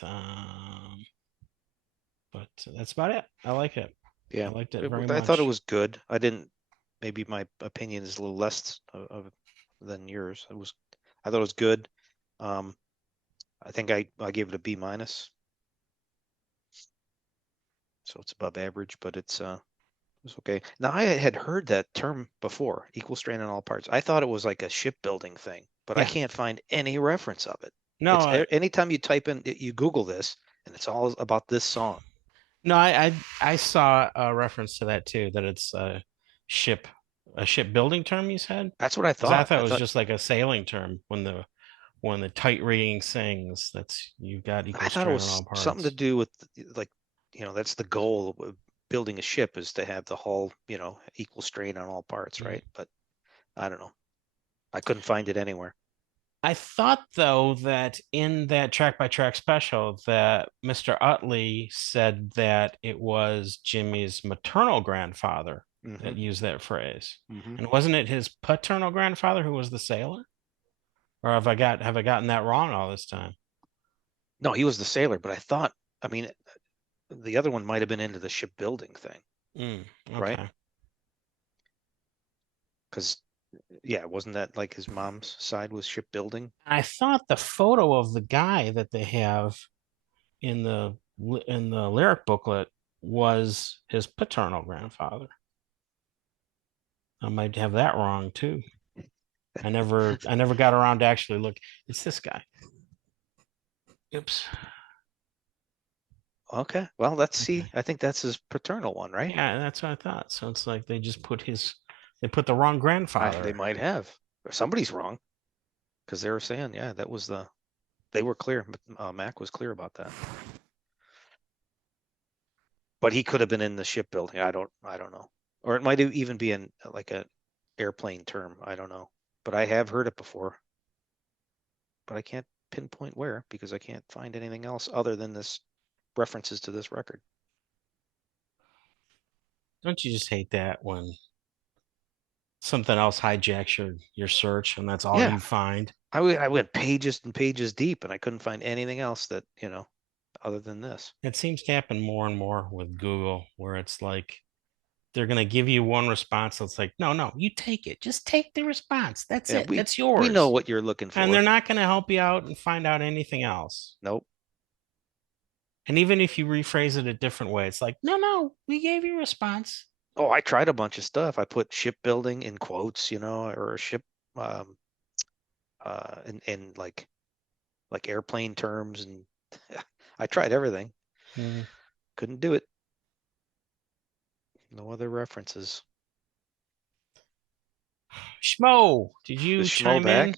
that's about it. I like it. Yeah, I liked it very I much. thought it was good. I didn't. Maybe my opinion is a little less than yours. I thought it was good. I think I gave it a B minus. So it's above average, but it's okay. Now I had heard that term before, equal strain on all parts. I thought it was like a shipbuilding thing, but I Yeah. can't find any reference of it. No, It's anytime you type in, you Google this, and it's all about this song. no, I saw a reference to that too, that it's a shipbuilding term you said? That's what I Because I thought. thought it was just like a sailing term when the tight rigging sings, that's you've got equal I thought it strain on was all something to parts. do with like, that's the goal of building a ship, is to have the hull, equal strain on all parts, right? But I don't know. I couldn't find it anywhere. I thought though that in that track by track special that Mr. Utley said that it was Jimmy's maternal grandfather that used that phrase. And wasn't it his paternal grandfather who was the sailor? Or have I gotten that wrong all this time? No, he was the sailor, but I mean, the other one might have been into the shipbuilding thing, right? Okay. Because yeah, wasn't that like his mom's side was shipbuilding? I thought the photo of the guy that they have in the lyric booklet was his paternal grandfather. I might have that wrong too. I never got around to actually look. It's this guy. Oops. Okay, well, let's Okay. see. I think that's his paternal one, right? Yeah, that's what I thought. So it's like they just they put the wrong grandfather. They might have. Or somebody's wrong, because they were saying, yeah, they were clear. Mac was clear about that. But he could have been in the shipbuilding. I don't know. Or it might even be in like a airplane term. I don't know. But I have heard it before. But I can't pinpoint where, because I can't find anything else other than this references to this record. Don't you just hate that when something else hijacks your search and that's all you find? I went pages and pages deep and I couldn't find anything else that, other than this. It seems to happen more and more with Google, where it's like they're going to give you one response. It's like, no, you take it. Just take the response. That's it. That's yours. We know what you're looking for. And they're not going to help you out and find out anything else. Nope. And even if you rephrase it a different way, it's like, no, we gave you a response. Oh, I tried a bunch of stuff. I put shipbuilding in quotes, or a ship, in like airplane terms, and I tried everything. Couldn't do it. No other references. Schmoe, did you chime in?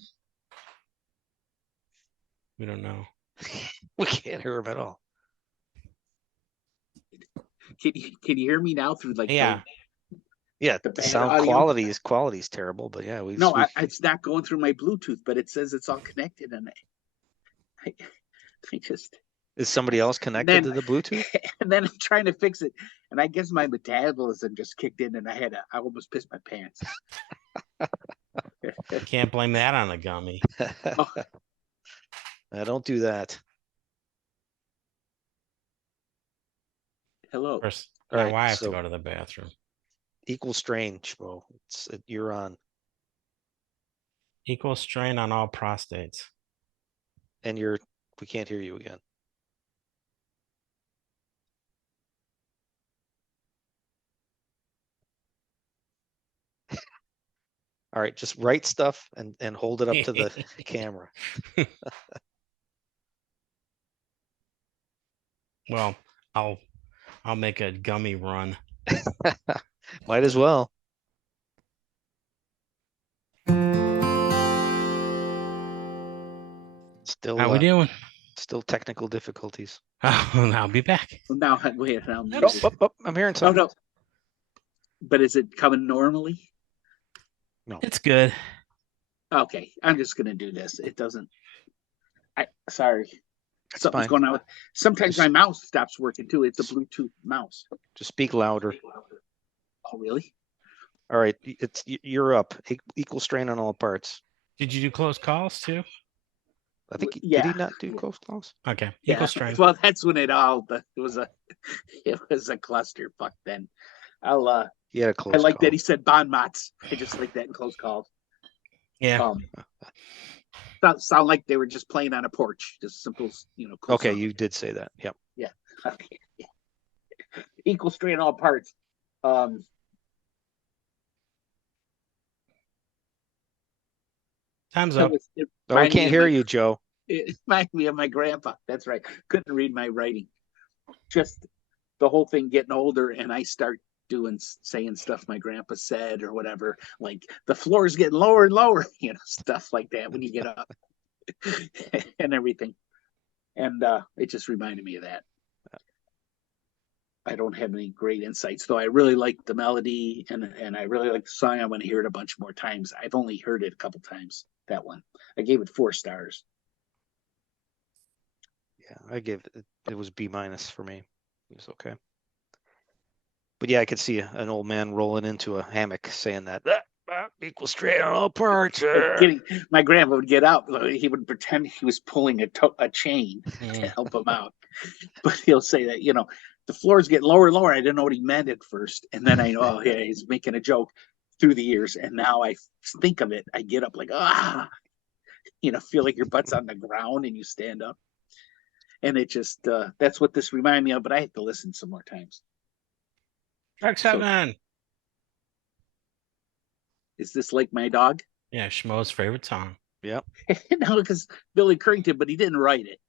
We don't know. We can't hear him at all. Can you hear me now through like yeah the sound quality is terrible, but yeah, it's not going through my Bluetooth, but it says it's all connected, and I just is somebody else connected to the Bluetooth? And then I'm trying to fix it, and I guess my metabolism just kicked in, and I almost pissed my pants. You can't blame that on a Gummie. I don't do that. Hello. First, all right, I have to go to the bathroom. Equal strain, Schmoe. You're on. Equal strain on all prostates. And we can't hear you again. All right, just write stuff and hold it up to the camera. Well, I'll make a gummy run. Might as well. Still, how we doing? Still technical difficulties. Oh, I'll be back. Now, wait. I'm hearing something. Oh, no. But is it coming normally? No. It's good. Okay, I'm just gonna do this. It doesn't. Sorry. It's Something's fine. going on with. Sometimes my mouse stops working too. It's a Bluetooth mouse. Just speak louder. Oh, really? All right, you're up. Equal strain on all parts. Did you do close calls too? I think did he not do close calls? Okay, Yeah. equal strain. Well, that's when it was a clusterfuck. Then I'll Yeah, I like that he said bon mots. I just like that in close calls. Yeah. Sound like they were just playing on a porch, just simple, Okay, you did say that. Yep. Yeah. Okay. Yeah. Equal strain all parts. Time's up. We can't hear you, Joe. It reminded me of my grandpa. That's right. Couldn't read my writing. Just the whole thing getting older, and I start saying stuff my grandpa said or whatever, like the floor's getting lower and lower, stuff like that when you get up and everything. And it just reminded me of that. I don't have any great insights, though. I really like the melody and I really like the song. I want to hear it a bunch more times. I've only heard it a couple times, that one. I gave it 4 stars. Yeah, I gave it was B- for me. It was okay. But yeah, I could see an old man rolling into a hammock saying that equal strain on all parts. My grandpa would get out. He would pretend he was pulling a chain to help him out. But he'll say that, the floor's getting lower and lower. I didn't know what he meant at first. And then I know, oh, yeah, he's making a joke through the years. And now I think of it. I get up like, feel like your butt's on the ground and you stand up. And it just, that's what this reminded me of. But I have to listen some more times. Track 7. Is this like my dog? Yeah, Schmoe's favorite song. Yep. No, because Billy Currington, but he didn't write it.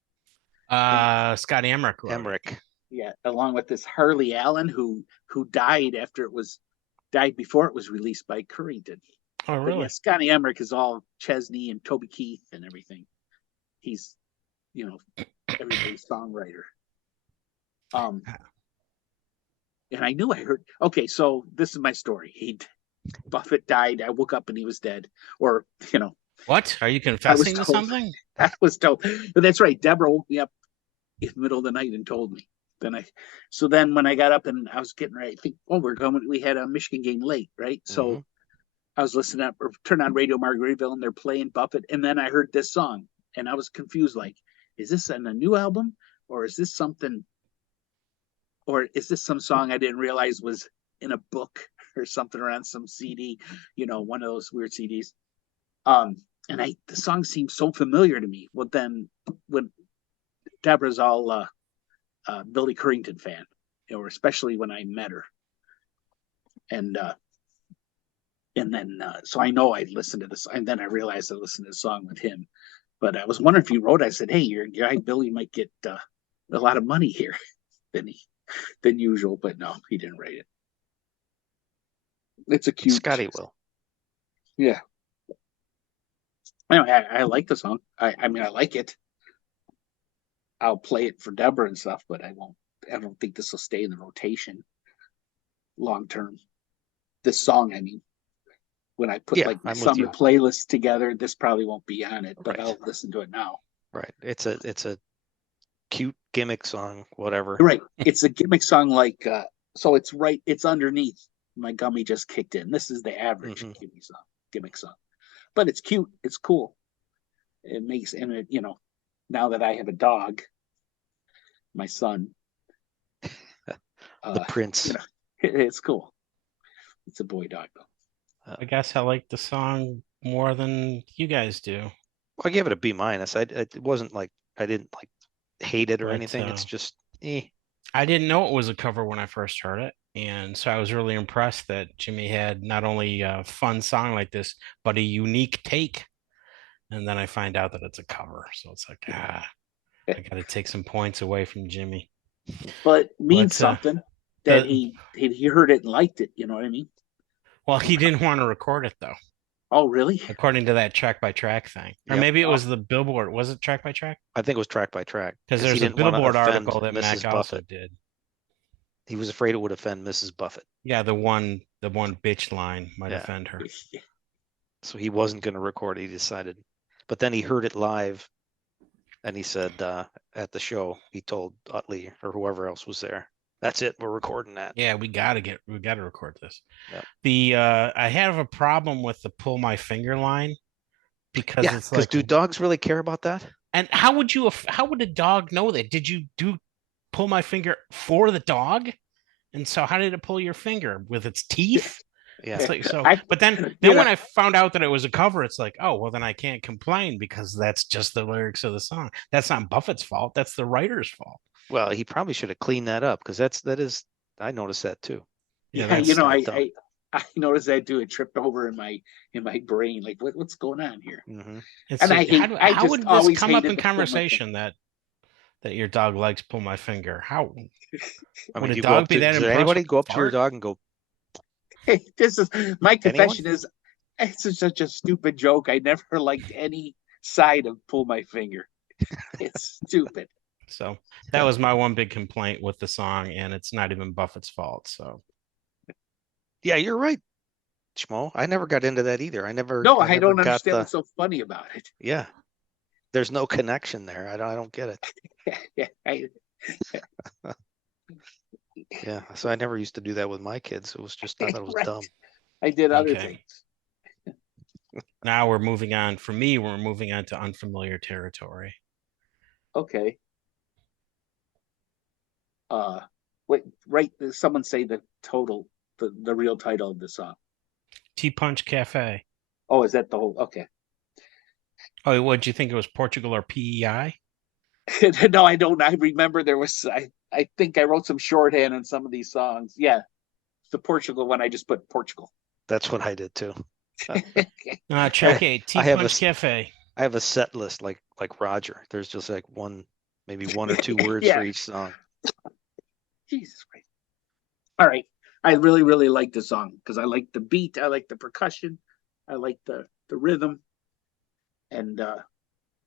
Scott Emmerich. Yeah, along with this Harley Allen, who died before it was released by Currington. Oh, really? But yeah, Scotty Emmerich is all Chesney and Toby Keith and everything. He's, everybody's songwriter. And I knew I heard. Okay, so this is my story. Buffett died. I woke up and he was dead. Or What? Are you confessing to something? I was told. But that's right. Deborah woke me up in the middle of the night and told me. So then when I got up and I was getting ready, I think, we had a Michigan game late, right? So I was listening up or turn on Radio Margaritaville and they're playing Buffett. And then I heard this song and I was confused. Like, is this in a new album or is this something? Or is this some song I didn't realize was in a book or something or on some CD, one of those weird CDs. And the song seemed so familiar to me. Well, then when Deborah's all Billy Currington fan, especially when I met her. And then so I know I listened to this, and then I realized I listened to the song with him. But I was wondering if you wrote. I said, "Hey, your guy Billy might get a lot of money here than usual," but no, he didn't write it. It's a cute. Scotty will. Yeah. Anyway, I like the song. I mean, I like it. I'll play it for Deborah and stuff, but I won't. I don't think this will stay in the rotation long term. This song, I mean, when I put my summer playlist together, this probably won't be on it, but I'll listen to it now. Right. It's a cute gimmick song, whatever. Right. It's a gimmick song, so it's right. It's underneath. My Gummie just kicked in. This is the average gimmick song, but it's cute. It's cool. It makes, and it, now that I have a dog, my son, the prince, it's cool. It's a boy dog though. I guess I like the song more than you guys do. Well, I gave it a B-. It wasn't like I didn't hate it or anything. It's just I didn't know it was a cover when I first heard it. And so I was really impressed that Jimmy had not only a fun song like this, but a unique take. And then I find out that it's a cover. So it's like, I got to take some points away from Jimmy. But it means something that he heard it and liked it. You know what I mean? Well, he didn't want to record it, though. Oh, really? According to that track by track thing. Or maybe it was the Billboard. Was it track by track? I think it was track by track. Because there's a Billboard article that Mac also did. He was afraid it would offend Mrs. Buffett. Yeah, the one bitch line might offend her. So he wasn't going to record it, he decided. But then he heard it live, and he said at the show, he told Utley or whoever else was there, "That's it, we're recording that." Yeah, we gotta record this. Yep. I have a problem with the pull my finger line because it's like, do dogs really care about that? And how would a dog know that? Did you pull my finger for the dog? And so how did it pull your finger with its teeth? Yeah. It's like, so, but then when I found out that it was a cover, it's like, oh, well, then I can't complain because that's just the lyrics of the song. That's not Buffett's fault. That's the writer's fault. Well, he probably should have cleaned that up because I noticed that too. Yeah, I noticed that too. It tripped over in my brain. Like, what's going on here? Mm-hmm. And how would this come up in conversation that your dog likes pull my finger? How would a dog be that impressed? Does anybody go up to your dog and go? Hey, this is my confession. Is it's such a stupid joke. I never liked any side of pull my finger. It's stupid. So that was my one big complaint with the song, and it's not even Buffett's fault. So yeah, you're right, Schmoe. I never got into that either. I don't understand what's so funny about it. Yeah, there's no connection there. I don't get it. Yeah, so I never used to do that with my kids. It was just, I thought it was dumb. I did other things. Now we're moving on. For me, we're moving on to unfamiliar territory. Okay. Wait, right. Someone say the real title of the song. Punch Café. Oh, is that the whole? Okay. Oh, what did you think it was? Portugal or PEI? No, I don't. I remember there was. I think I wrote some shorthand on some of these songs. Yeah, the Portugal one. I just put Portugal. That's what I did too. Track 8. Punch Café. I have a set list like Roger. There's just like maybe one or two words for each song. Jesus Christ. All right. I really, really like the song because I like the beat. I like the percussion. I like the rhythm. And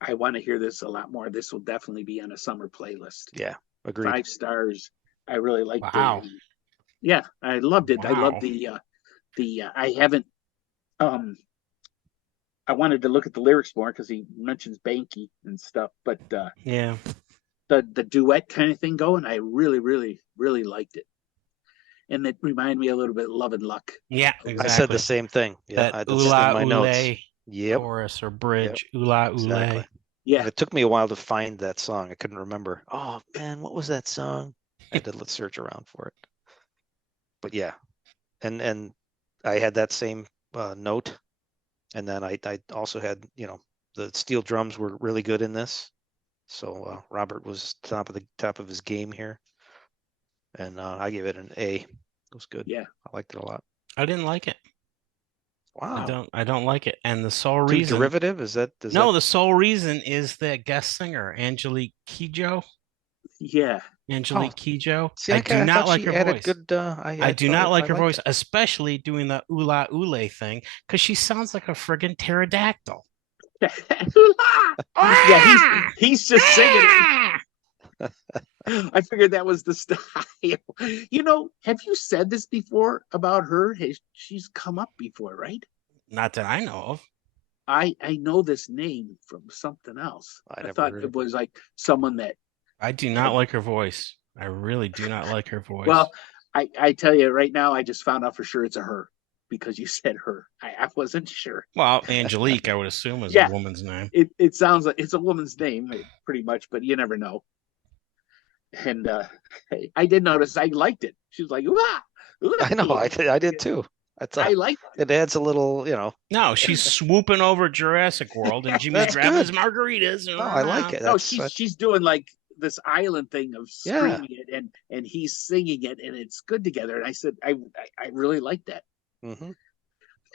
I want to hear this a lot more. This will definitely be on a summer playlist. Yeah, agreed. 5 stars. I really like it. Yeah, I loved it. Wow. I love I haven't I wanted to look at the lyrics more because he mentions Banky and stuff, but the duet kind of thing going, I really, really, really liked it. And it reminded me a little bit of Love and Luck. Yeah, exactly. I said the same thing. Yeah, that ula ule Yep. chorus or bridge. Yep. Ula ule. Exactly. Yeah. And it took me a while to find that song. I couldn't remember. Oh man, what was that song? I had to search around for it. But yeah, and I had that same note, and then I also had the steel drums were really good in this. So Robert was top of his game here, and I gave it an A. It was good. Yeah, I liked it a lot. I didn't like it. Wow. I don't like it. And the sole reason derivative is that the sole reason is that guest singer Angelique Kidjo. Yeah. Angelique Kidjo. See, I do not like her voice. I do not like her voice, especially doing the ula ule thing, because she sounds like a friggin' pterodactyl. Yeah, he's just singing. I figured that was the style. Have you said this before about her? She's come up before, right? Not that I know of. I know this name from something else. I thought it was like someone that. I do not like her voice. I really do not like her voice. Well, I tell you right now, I just found out for sure it's a her because you said her. I wasn't sure. Well, Angelique, I would assume is a woman's name. It sounds like it's a woman's name, pretty much, but you never know. And I did notice I liked it. She was like, ooh, I know, I did too. I like it. Adds a little, No, she's swooping over Jurassic World and Jimmy's grabbing his margaritas. No, I like it. No, she's doing like this island thing of screaming it and he's singing it and it's good together. And I said, I really like that. Mm-hmm.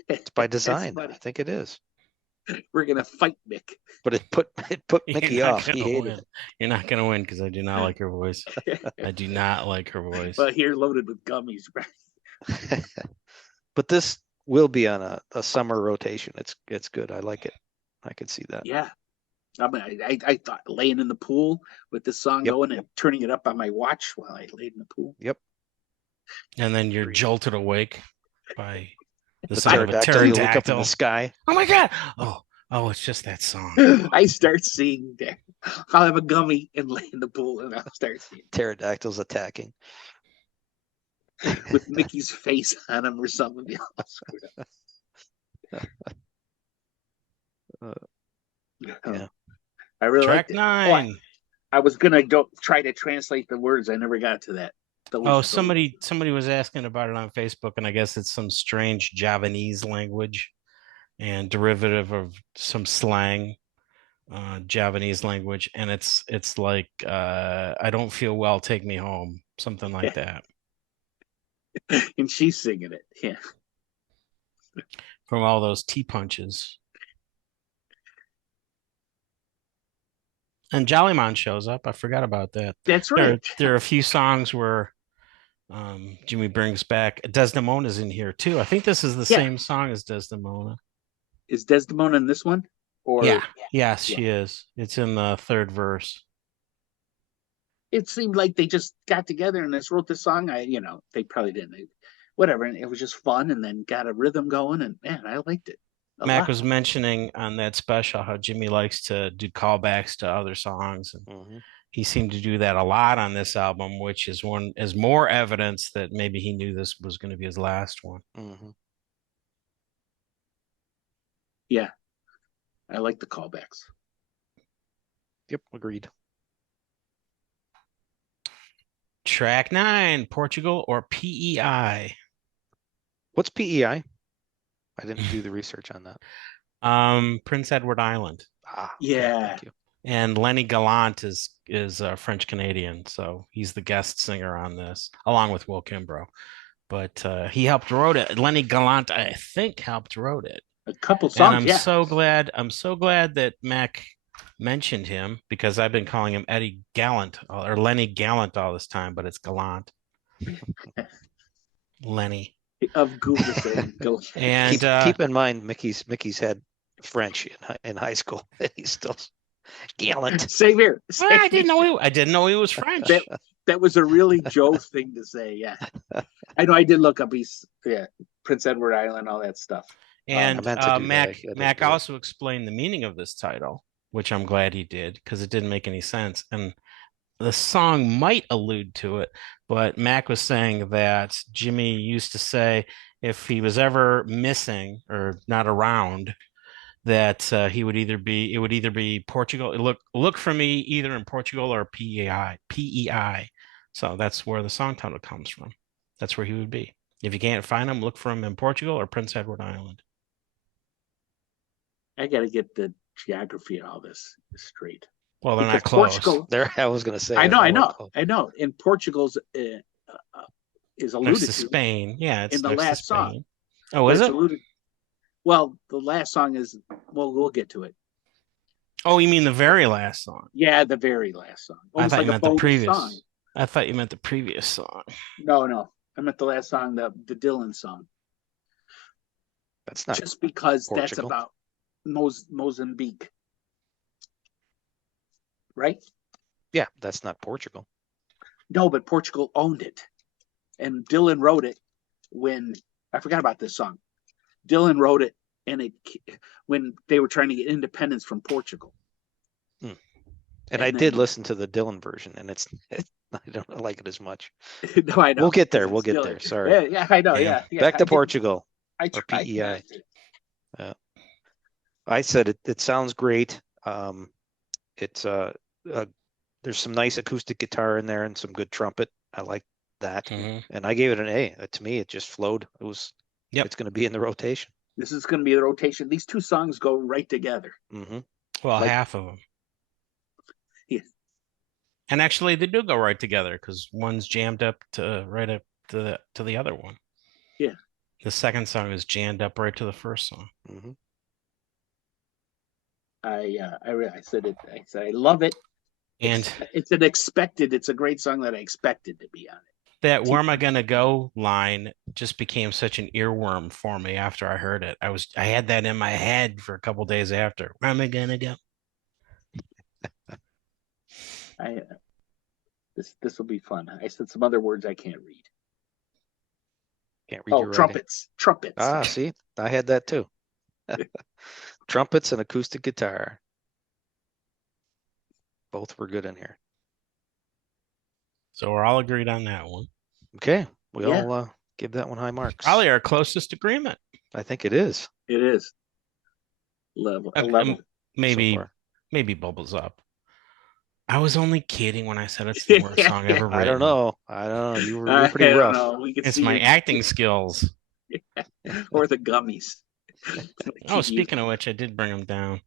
It's by design. I think it is. We're gonna fight Mick, but it put Mickey off. He hated it. You're not gonna win because I do not like her voice. I do not like her voice. But here, loaded with gummies, right? But this will be on a summer rotation. It's good. I like it. I can see that. Yeah. I mean, I thought laying in the pool with this song going and turning it up on my watch while I laid in the pool. Yep. And then you're jolted awake by the pterodactyl. You look up in the sky. Oh my God! Oh, it's just that song. I start seeing that. I'll have a gummy and lay in the pool, and I'll start seeing pterodactyls attacking with Mickey's face on them or something. Yeah. I really Track liked it. 9. I was gonna go try to translate the words. I never got to that. Somebody was asking about it on Facebook, and I guess it's some strange Javanese language and derivative of some slang, Javanese language, and it's like I don't feel well, take me home, something like that. And she's singing it, yeah. From all those tea punches. And Jollymon shows up. I forgot about that. That's right. There are a few songs where Jimmy brings back Desdemona's in here too. I think this is the same song as Desdemona. Is Desdemona in this one? Or yes, she is. It's in the third verse. It seemed like they just got together and just wrote this song. They probably didn't. Whatever, and it was just fun, and then got a rhythm going, and man, I liked it. Mac was mentioning on that special how Jimmy likes to do callbacks to other songs, and he seemed to do that a lot on this album, which is more evidence that maybe he knew this was going to be his last one. Yeah, I like the callbacks. Yep, agreed. Track 9, Portugal or PEI? What's PEI? I didn't do the research on that. Prince Edward Island. Yeah. Okay, thank you. And Lenny Gallant is French Canadian, so he's the guest singer on this, along with Will Kimbrough. But he helped wrote it. Lenny Gallant, I think, helped wrote it. A couple songs. And I'm so glad that Mac mentioned him, because I've been calling him Eddie Gallant or Lenny Gallant all this time, but it's Gallant. Lenny. Of Google. And keep in mind, Mickey's had French in high school. He's still Gallant. Same here. I didn't know he was French. That was a really Joe thing to say. Yeah, I know. I did look up Prince Edward Island, all that stuff. And Mac also explained the meaning of this title, which I'm glad he did, because it didn't make any sense. And the song might allude to it, but Mac was saying that Jimmy used to say if he was ever missing or not around, that it would either be Portugal. Look for me either in Portugal or PEI. So that's where the song title comes from. That's where he would be. If you can't find him, look for him in Portugal or Prince Edward Island. I got to get the geography of all this straight. Well, they're not close. I was going to say. I know. And Portugal's is alluded to Spain. Yeah, it's in the last song. Oh, is it? Well, the last song is. Well, we'll get to it. Oh, you mean the very last song? Yeah, the very last song. I thought you meant the previous song. I thought you meant the previous song. No. I meant the last song, the Dylan song. That's not just because Portugal. That's about Mozambique. Right? Yeah, that's not Portugal. No, but Portugal owned it. And Dylan wrote it when I forgot about this song. Dylan wrote it when they were trying to get independence from Portugal. And I did listen to the Dylan version, and I don't like it as much. No, I know. We'll get there. We'll get there. Sorry. Yeah, I know. Yeah. Back to Portugal. Or PEI. I said it sounds great. It's there's some nice acoustic guitar in there and some good trumpet. I like that. And I gave it an A. To me, it just flowed. It's going to be in the rotation. This is going to be the rotation. These two songs go right together. Well, half of them. Yeah. And actually, they do go right together because one's jammed up to right up to the other one. Yeah. The second song is jammed up right to the first song. Mm-hmm. I said it. I said I love it. And it's a great song that I expected to be on it. That "Where Am I Gonna Go" line just became such an earworm for me after I heard it. I had that in my head for a couple days after. Where am I gonna go? This will be fun. I said some other words I can't read. Can't read your trumpets. Writing. Trumpets. Ah, see, I had that too. Trumpets and acoustic guitar. Both were good in here. So we're all agreed on that one. Okay. We all give that one high marks. Probably our closest agreement. I think it is. It is. Level. Maybe Bubbles Up. I was only kidding when I said it's the worst song ever written. I don't know. You were pretty rough. It's my acting skills. Or the gummies. Speaking of which, I did bring them down.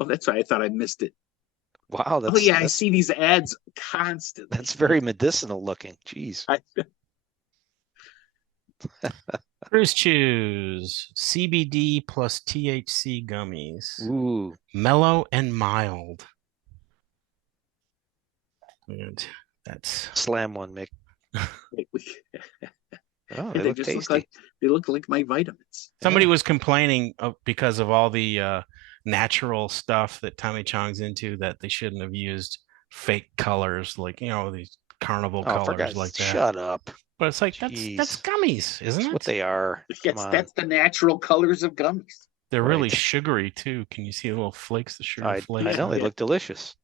Oh, that's right. I thought I missed it. Wow. I see these ads constantly. That's very medicinal looking. Jeez. Bruce Chews CBD plus THC gummies. Ooh. Mellow and mild. And that's slam one, Mick. They look tasty. They look like my vitamins. Somebody was complaining because of all the natural stuff that Tommy Chong's into, that they shouldn't have used fake colors like these carnival colors like that. Shut up. But it's like that's gummies, isn't it? What they are. Yes, that's the natural colors of gummies. They're really sugary too. Can you see the little flakes, the sugar flakes? I know, they look delicious.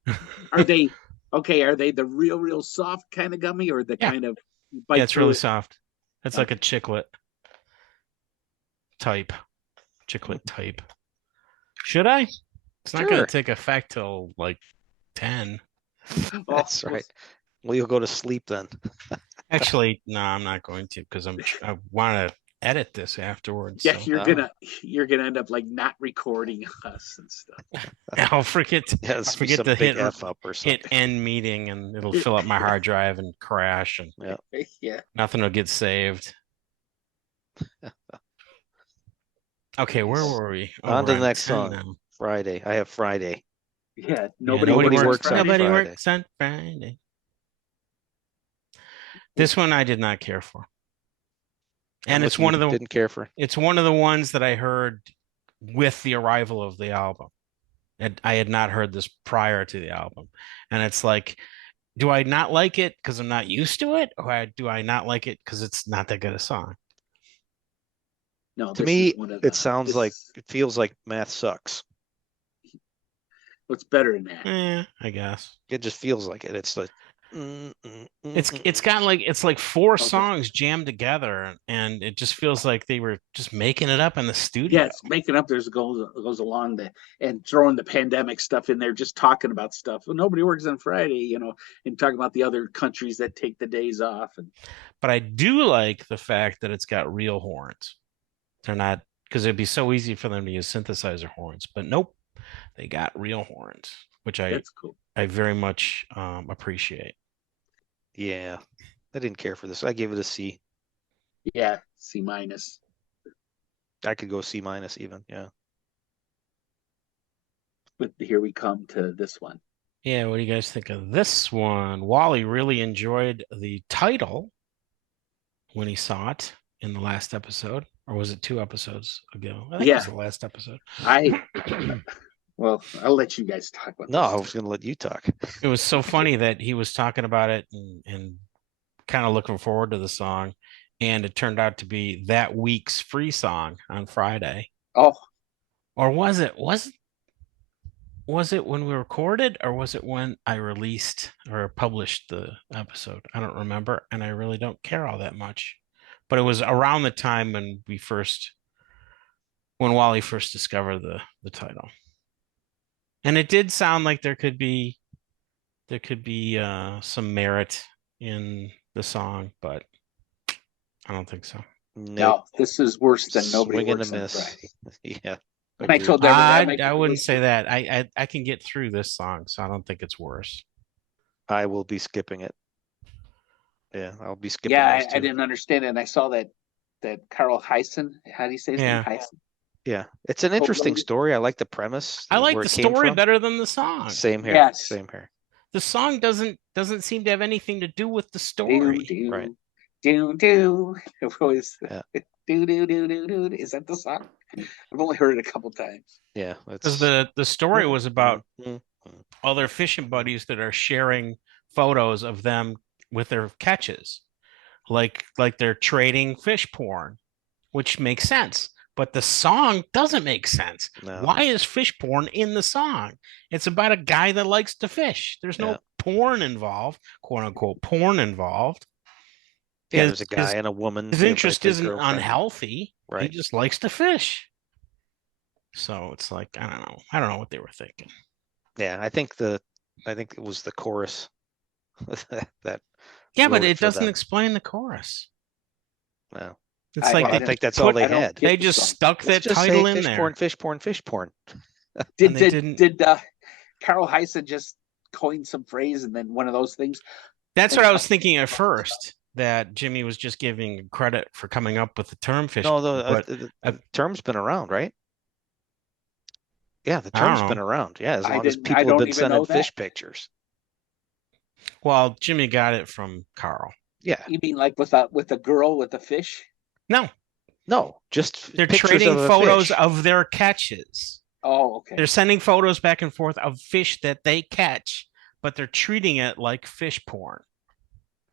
Are they are they the real soft kind of gummy, or the kind of yeah, it's really soft. It's like a chiclet type. Should I? It's not going to take effect till like 10. That's right. Well, you'll go to sleep then. Actually, no, I'm not going to, because I want to edit this afterwards. Yeah, so. You're gonna end up like not recording us and stuff. I'll forget to hit F up or something. Hit end meeting, and it'll fill up my hard drive and crash, and nothing will get saved. Okay, where were we? On to the next song. Now. Friday. I have Friday. Yeah, nobody works on Friday. Works on Friday. This one I did not care for. And it's one of the didn't care for. It's one of the ones that I heard with the arrival of the album. And I had not heard this prior to the album. And it's like, do I not like it because I'm not used to it? Or do I not like it because it's not that good a song? No, to me, it feels like Math Sucks. What's better than that? I guess. It just feels like it. It's like it's like four songs jammed together, and it just feels like they were just making it up in the studio. Yeah, it's making up. Goes along and throwing the pandemic stuff in there, just talking about stuff. Well, nobody works on Friday, and talking about the other countries that take the days off. But I do like the fact that it's got real horns. They're not, because it'd be so easy for them to use synthesizer horns, but nope, they got real horns, which that's cool. I very much appreciate. Yeah, I didn't care for this. I gave it a C. Yeah, C minus. I could go C minus even. Yeah. But here we come to this one. Yeah, what do you guys think of this one? Wally really enjoyed the title when he saw it in the last episode, or was it 2 episodes ago? I think it was the last episode. Well, I'll let you guys talk about I was going to let you talk. It was so funny that he was talking about it and kind of looking forward to the song, and it turned out to be that week's free song on Friday. Oh. Or was it when we recorded, or was it when I released or published the episode? I don't remember, and I really don't care all that much. But it was around the time when Wally first discovered the title. And it did sound like there could be some merit in the song, but I don't think so. No, this is worse than Nobody Works on Friday. Yeah. And I told I wouldn't say that. I can get through this song, so I don't think it's worse. I will be skipping it. Yeah, I'll be skipping. Yeah, I didn't understand it, and I saw that Carl Hyson. How do you say his name? Hyson. Yeah, it's an interesting story. I like the premise. I like the story better than the song. Same here. Yes. Same here. The song doesn't seem to have anything to do with the story. Right. Do. It was do. Is that the song? I've only heard it a couple times. Yeah, because the story was about all their fishing buddies that are sharing photos of them with their catches, like they're trading fish porn, which makes sense. But the song doesn't make sense. No. Why is fish porn in the song? It's about a guy that likes to fish. There's no porn involved, quote unquote, porn involved. Yeah, there's a guy and a woman. His interest isn't unhealthy. Right. He just likes to fish. So it's like, I don't know what they were thinking. Yeah, I think it was the chorus that. Yeah, but it doesn't explain the chorus. No. It's I think that's all they had. They just stuck that title in there. Fish porn. Did Carl Hyson just coin some phrase and then one of those things? That's what I was thinking at first, that Jimmy was just giving credit for coming up with the term fish. No, the term's been around, right? Yeah, the term's been around. Yeah, as long as people have been sending fish pictures. Well, Jimmy got it from Carl. Yeah. You mean like with a girl with a fish? No, just they're trading photos of their catches. Oh, okay. They're sending photos back and forth of fish that they catch, but they're treating it like fish porn.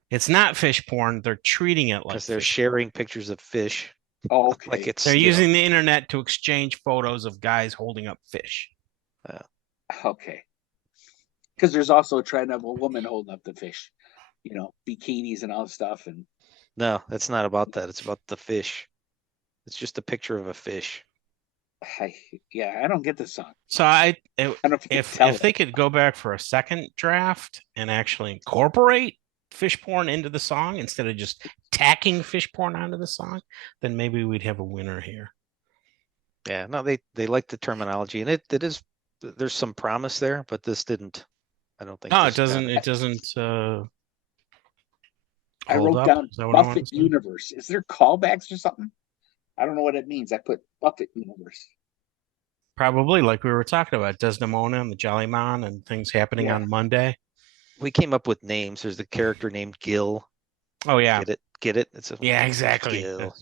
It's not fish porn. They're treating it like because they're sharing pictures of fish. Oh, okay. Like they're using the internet to exchange photos of guys holding up fish. Okay. Because there's also a trend of a woman holding up the fish, bikinis and all stuff. And no, that's not about that. It's about the fish. It's just a picture of a fish. I don't get this song. So if they could go back for a second draft and actually incorporate fish porn into the song instead of just tacking fish porn onto the song, then maybe we'd have a winner here. Yeah, no, they like the terminology, and it is, there's some promise there, but this didn't. I don't think. No, it doesn't. I wrote down Buffett Universe. Is there callbacks or something? I don't know what it means. I put Buffett Universe. Probably, like we were talking about, Desdemona and the Jollyman and things happening on Monday. We came up with names. There's the character named Gil. Oh yeah, get it? It's exactly. Gil.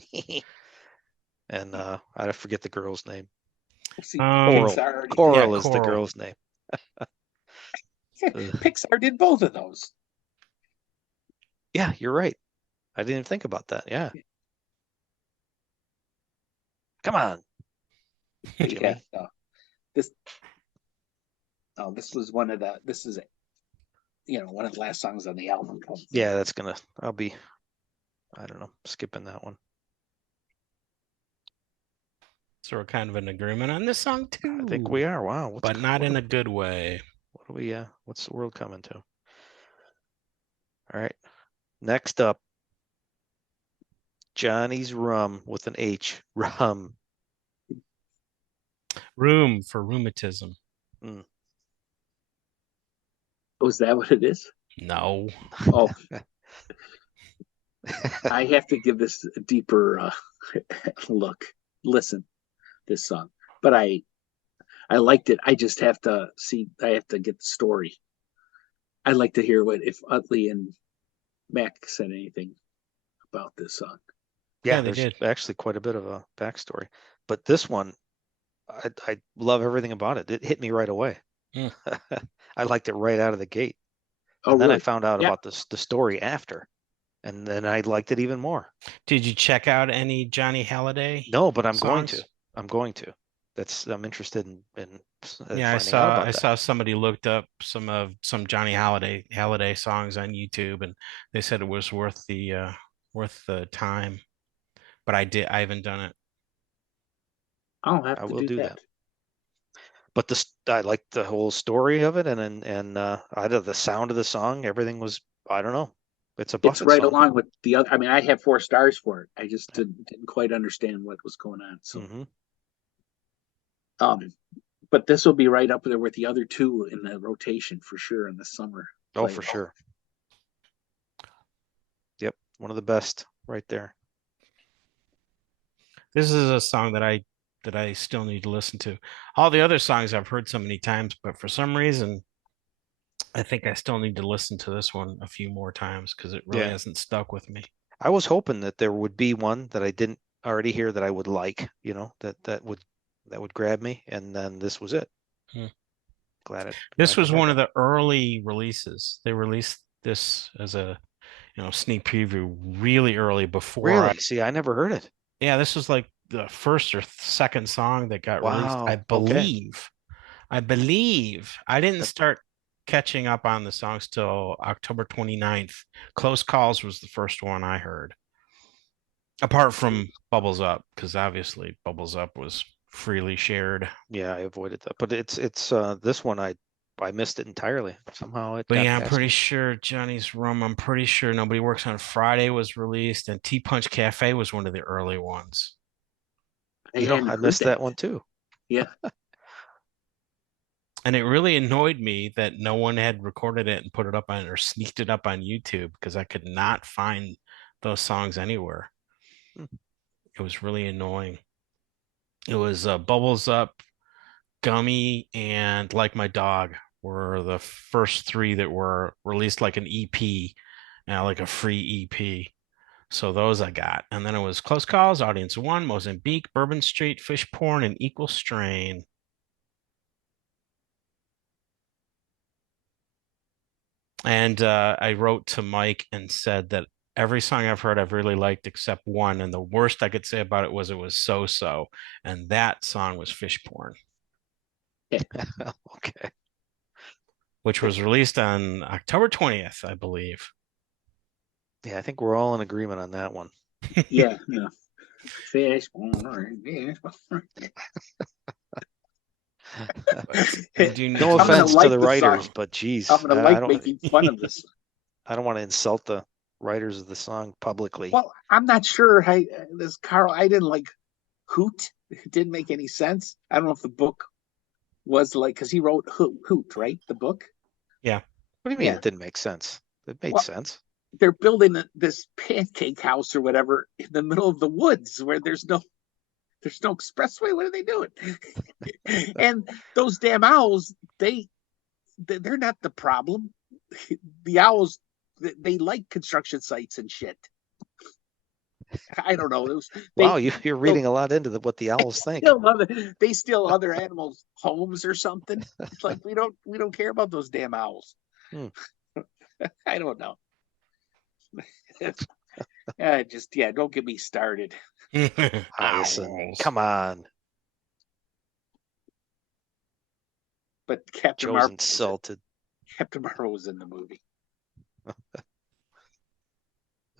And I forget the girl's name. Coral is the girl's name. Pixar did both of those. Yeah, you're right. I didn't even think about that. Yeah. Come on. Yeah, this was one of the. This is, one of the last songs on the album. Yeah, I'll be, I don't know, skipping that one. So we're kind of in agreement on this song too. I think we are. Wow, but not in a good way. What do we? What's the world coming to? All right. Next up, Johnny's Rhum with an H. Rhum. Rhum for rheumatism. Oh, is that what it is? No. Oh. I have to give this a deeper look. Listen, this song. But I liked it. I just have to I have to get the story. I'd like to hear if Utley and Mac said anything about this song. Yeah, there's actually quite a bit of a backstory. But this one, I love everything about it. It hit me right away. I liked it right out of the gate. And then I found out about the story after. And then I liked it even more. Did you check out any Johnny Halliday? No, but I'm going to. I'm interested in yeah, I saw somebody looked up some Johnny Halliday songs on YouTube, and they said it was worth the time. But I haven't done it. I will do that. But I like the whole story of it, and out of the sound of the song, everything was, I don't know. It's right song. Along with the other. I mean, I have 4 stars for it. I just didn't quite understand what was going on. So, but this will be right up there with the other 2 in the rotation for sure in the summer. Oh, for sure. Yep, one of the best right there. This is a song that I still need to listen to. All the other songs I've heard so many times, but for some reason, I think I still need to listen to this one a few more times because it really hasn't stuck with me. I was hoping that there would be one that I didn't already hear that I would like, that would grab me, and then this was it. Glad this was one of the early releases. They released this as a sneak preview really early before. Really? See, I never heard it. Yeah, this was like the first or second song that got released. I believe. I didn't start catching up on the songs till October 29th. Close Calls was the first one I heard. Apart from Bubbles Up, because obviously Bubbles Up was freely shared. Yeah, I avoided that. But it's this one I missed it entirely. Somehow it But yeah, I'm pretty sure Johnny's Rhum, I'm pretty sure Nobody Works on Friday was released, and Punch Café was one of the early ones. I missed that one too. Yeah. And it really annoyed me that no one had recorded it and put it up on or sneaked it up on YouTube because I could not find those songs anywhere. It was really annoying. It was Bubbles Up, Gummie, and Like My Dog were the first three that were released like an EP, like a free EP. So those I got. And then it was Close Calls, Audience One, Mozambique, Bourbon Street, Fish Porn, and Equal Strain. And I wrote to Mike and said that every song I've heard I've really liked except one. And the worst I could say about it was so-so. And that song was Fish Porn. Okay. Which was released on October 20th, I believe. Yeah, I think we're all in agreement on that one. Yeah. No. Fish Porn. No offense to the writers, but geez, I'm gonna like making fun of this. I don't want to insult the writers of the song publicly. Well, I'm not sure how this Carl. I didn't like Hoot. It didn't make any sense. I don't know if the book was like because he wrote Hoot, right? The book. Yeah. What do you mean it didn't make sense? It made sense. They're building this pancake house or whatever in the middle of the woods where there's no expressway. What are they doing? And those damn owls, they're not the problem. The owls, they like construction sites and shit. I don't know. Wow, you're reading a lot into what the owls think. They steal other animals' homes or something. It's like we don't care about those damn owls. I don't know. Don't get me started. Listen, come on. But Captain Joe's Marvel insulted. Captain Marvel was in the movie.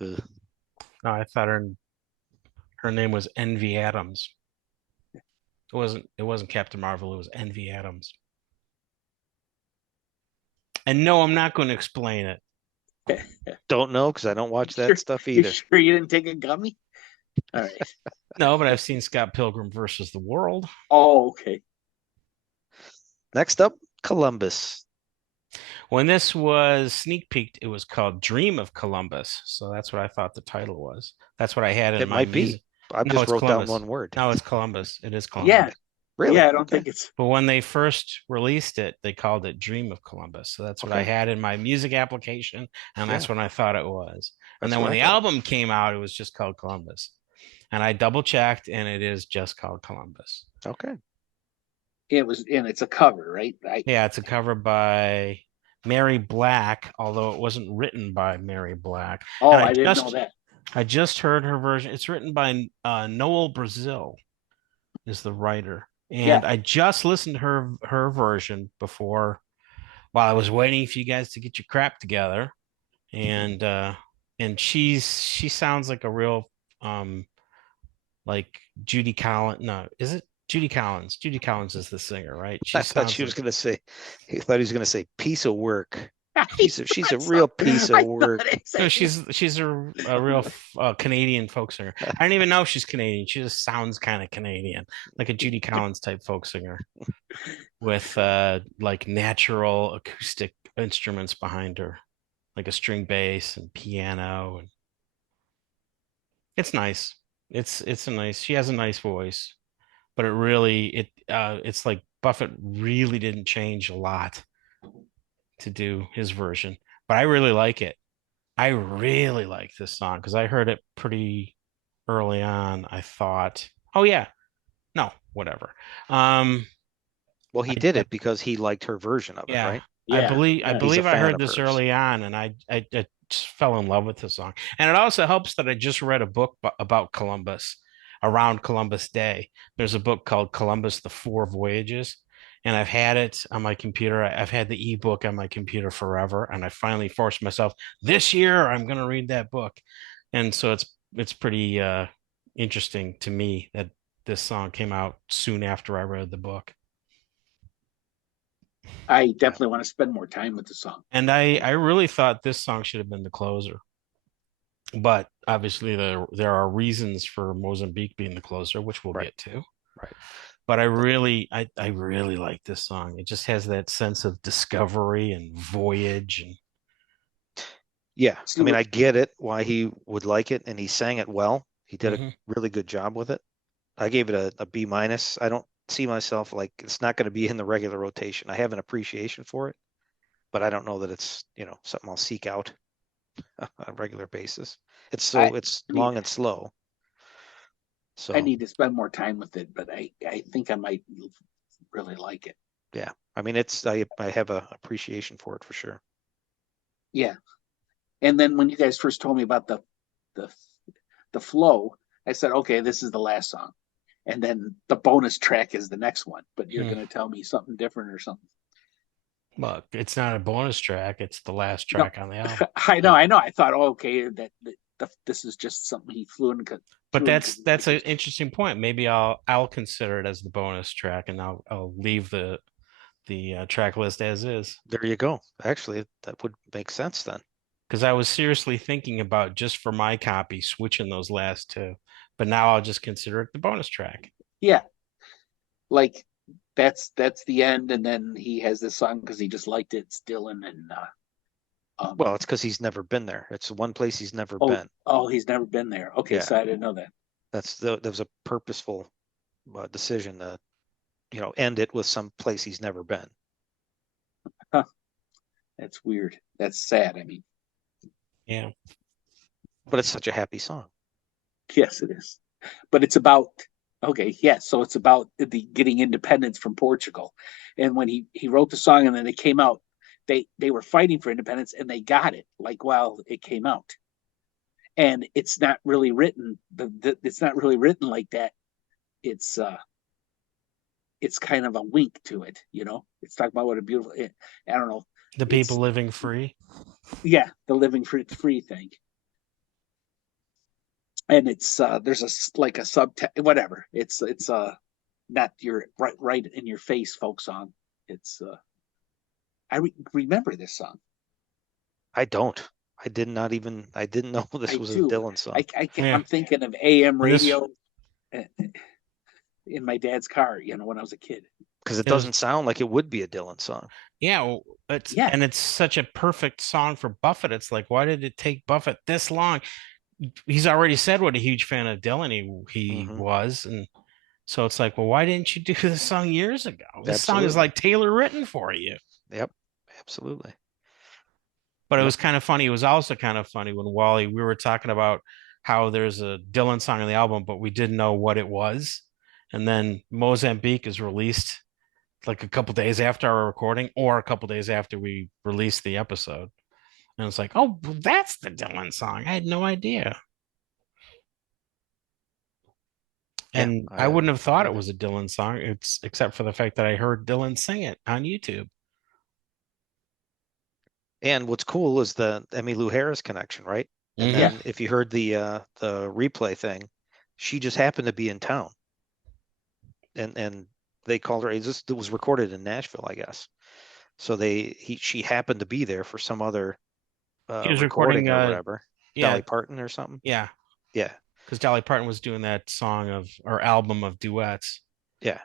No, I thought her name was Envy Adams. It wasn't Captain Marvel, it was Envy Adams. And no, I'm not going to explain it. Don't know because I don't watch that stuff either. You sure you didn't take a gummy? All right. No, but I've seen Scott Pilgrim versus the World. Oh, okay. Next up, Columbus. When this was sneak peeked, it was called Dream of Columbus. So that's what I thought the title was. That's what I had in my music. It might be. I just wrote down one word. No, it's Columbus. It is Columbus. Yeah. Really? Yeah, I don't think it's. But when they first released it, they called it Dream of Columbus. So that's what I had in my music application, and that's what I thought it was. And then when the album came out, it was just called Columbus. And I double checked, and it is just called Columbus. Okay. It was, and it's a cover, right? Yeah, it's a cover by Mary Black, although it wasn't written by Mary Black. Oh, I didn't know that. I just heard her version. It's written by Noel Brazil, is the writer. And I just listened to her version before while I was waiting for you guys to get your crap together. And she sounds like a real like Judy Collins. No, is it Judy Collins? Judy Collins is the singer, right? I thought he was going to say piece of work. She's a real piece of work. No, she's a real Canadian folk singer. I don't even know if she's Canadian. She just sounds kind of Canadian, like a Judy Collins type folk singer. with like natural acoustic instruments behind her, like a string bass and piano, and it's nice. It's a nice. She has a nice voice, but it's like Buffett really didn't change a lot to do his version, but I really like it. I really like this song because I heard it pretty early on. I thought, oh yeah, no, whatever. Well, he did it because he liked her version of it, Yeah, right? I Yeah, believe I yeah. He's a believe I fan heard of this hers. early on, and I just fell in love with the song. And it also helps that I just read a book about Columbus around Columbus Day. There's a book called Columbus: The Four Voyages, and I've had it on my computer. I've had the ebook on my computer forever, and I finally forced myself this year I'm going to read that book. And so it's pretty interesting to me that this song came out soon after I read the book. I definitely want to spend more time with the song. And I really thought this song should have been the closer. But obviously there are reasons for Mozambique being the closer, which we'll get to. Right. But I really like this song. It just has that sense of discovery and voyage and yeah. I mean, I get it why he would like it, and he sang it well. He did a really good job with it. I gave it a B-. I don't see myself like it's not going to be in the regular rotation. I have an appreciation for it, but I don't know that it's, something I'll seek out on a regular basis. It's long and slow. So I need to spend more time with it, but I think I might really like it. Yeah. I mean, I have a appreciation for it for sure. Yeah. And then when you guys first told me about the flow, I said, okay, this is the last song. And then the bonus track is the next one, but you're going to tell me something different or something. Look, it's not a bonus track. It's the last track on the album. I know. I thought, okay, this is just something he flew in. But that's an interesting point. Maybe I'll consider it as the bonus track, and I'll leave the track list as is. There you go. Actually, that would make sense then. Because I was seriously thinking about, just for my copy, switching those last two, but now I'll just consider it the bonus track. Yeah, like that's the end, and then he has this song because he just liked it. It's Dylan, and well, it's because he's never been there. It's one place he's never been. Oh, he's never been there. Okay, yeah. So I didn't know that. That was a purposeful decision to, end it with some place he's never been. Huh. That's weird. That's sad. I mean, yeah, but it's such a happy song. Yes, it is. But it's about so it's about the getting independence from Portugal. And when he wrote the song and then it came out, they were fighting for independence and they got it while it came out. And it's not really written. It's not really written like that. It's kind of a wink to it, It's talking about what a beautiful. I don't know. The people living free. Yeah, the living free thing. And it's there's a subtext, whatever. It's not your right in your face folk song. It's I remember this song. I don't. I didn't know this was a Dylan song. I'm thinking of AM radio in my dad's car, when I was a kid. Because it doesn't sound like it would be a Dylan song. Yeah, and it's such a perfect song for Buffett. It's like, why did it take Buffett this long? He's already said what a huge fan of Dylan he was, and so it's like, well, why didn't you do this song years ago? This song is like Taylor written for you. Yep, absolutely. But it was kind of funny. It was also kind of funny when we were talking about how there's a Dylan song on the album, but we didn't know what it was, and then Mozambique is released like a couple days after our recording, or a couple days after we released the episode. And it's like, oh, that's the Dylan song. I had no idea. And I wouldn't have thought it was a Dylan song, except for the fact that I heard Dylan sing it on YouTube. And what's cool is the Emmylou Harris connection, right? And then if you heard the replay thing, she just happened to be in town. And they called her. It was recorded in Nashville, I guess. So she happened to be there for some other he was recording or whatever. Dolly Parton or something. Yeah. Yeah. Because Dolly Parton was doing that album of duets. Yeah.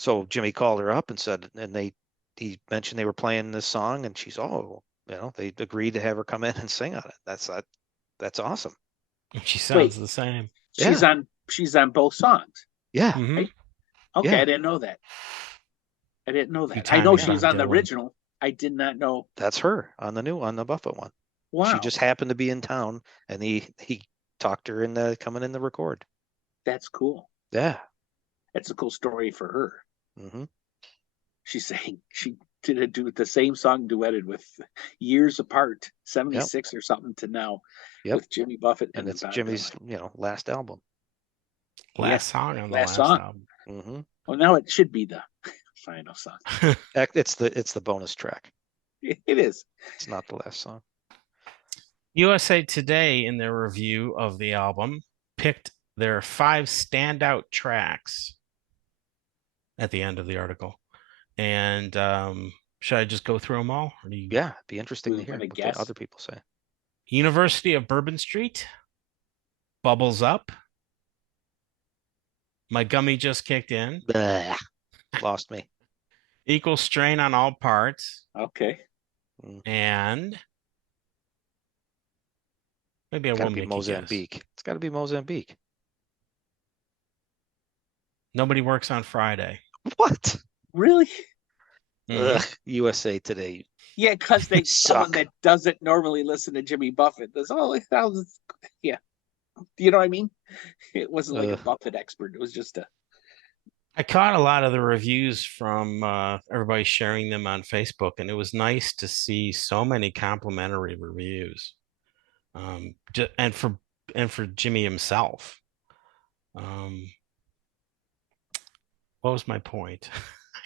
So Jimmy called her up and said, and he mentioned they were playing this song, and she's, they agreed to have her come in and sing on it. That's awesome. She sounds the same. She's on both songs. Yeah. Mm-hmm. Right? Okay, Yeah. I didn't know that. I know she's on the original. I did not know. That's her on the Buffett one. Wow. She just happened to be in town, and he talked her into coming in the record. That's cool. Yeah. That's a cool story for her. Mm-hmm. She's saying she did the same song duetted with years apart, 76 or something to now, with Jimmy Buffett. And it's Jimmy's, last album. Last song on the last album. Mm-hmm. Well, now it should be the final song. It's the bonus track. It is. It's not the last song. USA Today, in their review of the album, picked their 5 standout tracks at the end of the article. And should I just go through them all? Yeah, it'd be interesting to hear what the other people say. University of Bourbon Street, Bubbles Up, My Gummie Just Kicked In. Blah. Lost me. Equal Strain on All Parts. Okay. And maybe I won't make Mozambique. It's got to be Mozambique. Nobody Works on Friday. What? Really? Ugh, USA Today. Yeah, because someone that doesn't normally listen to Jimmy Buffett does. Yeah. You know what I mean? It wasn't like a Buffett expert. It was just I caught a lot of the reviews from everybody sharing them on Facebook, and it was nice to see so many complimentary reviews. And for Jimmy himself. What was my point?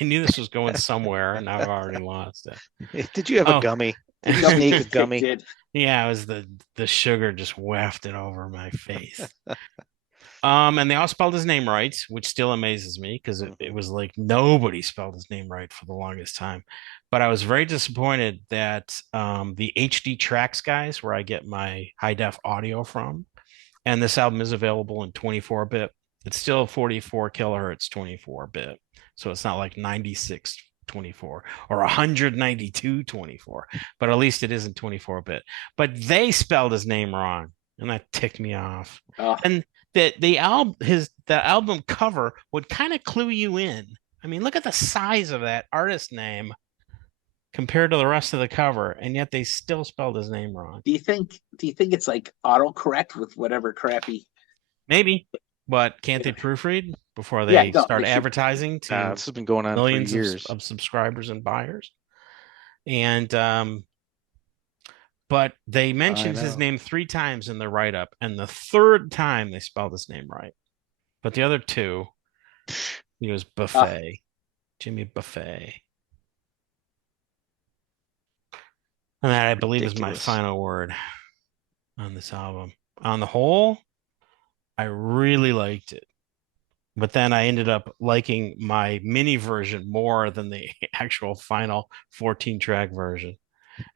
I knew this was going somewhere, and I've already lost it. Did you have a gummy? Did you sneak a gummy? Yeah, it was the sugar just wafted over my face. And they all spelled his name right, which still amazes me because it was like nobody spelled his name right for the longest time. But I was very disappointed that the HD Tracks guys, where I get my high def audio from, and this album is available in 24-bit. It's still 44 kilohertz 24-bit. So it's not like 96 24 or 192 24, but at least it isn't 24-bit. But they spelled his name wrong, and that ticked me off. And the album cover would kind of clue you in. I mean, look at the size of that artist name compared to the rest of the cover, and yet they still spelled his name wrong. Do you think it's like autocorrect with whatever crappy? Maybe. But can't they proofread before they start advertising to this has been going on millions for years of subscribers and buyers? And but they mentioned his name 3 times in the write-up, and the 3rd time they spelled his name right. But the other 2, he was Buffet, Jimmy Buffet. And that, I believe, is my final word on this album. On the whole, I really liked it. But then I ended up liking my mini version more than the actual final 14-track version.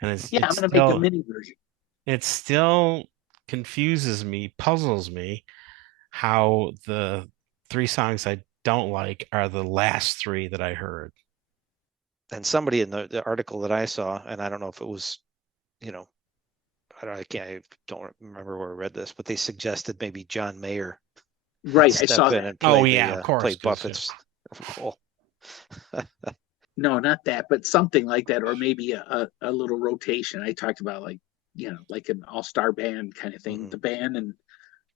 And I'm going to make a mini version. It still confuses me, puzzles me, how the 3 songs I don't like are the last 3 that I heard. And somebody in the article that I saw, and I don't know if it was, I don't remember where I read this, but they suggested maybe John Mayer. Right, I saw that. Of course. Play Buffett's role. No, not that, but something like that, or maybe a little rotation. I talked about like an all-star band kind of thing. The band and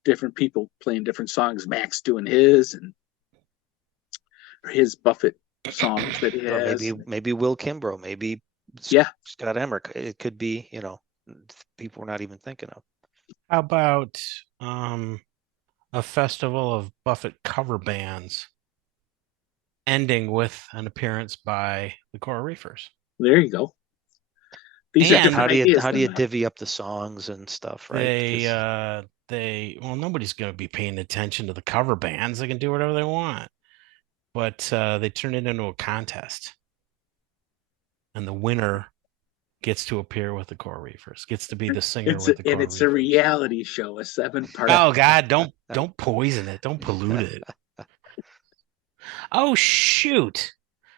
different people playing different songs. Max doing his and his Buffett songs that he has. Or maybe Will Kimbrough, maybe Scott Emmerich. It could be, people we're not even thinking of. How about a festival of Buffett cover bands ending with an appearance by the Coral Reefers? There you go. How do you divvy up the songs and stuff, right? Nobody's going to be paying attention to the cover bands. They can do whatever they want. But they turn it into a contest. And the winner gets to appear with the Coral Reefers, gets to be the singer with the Coral Reefers. And it's a reality show, a 7-part. Oh God, don't poison it. Don't pollute it. Oh, shoot.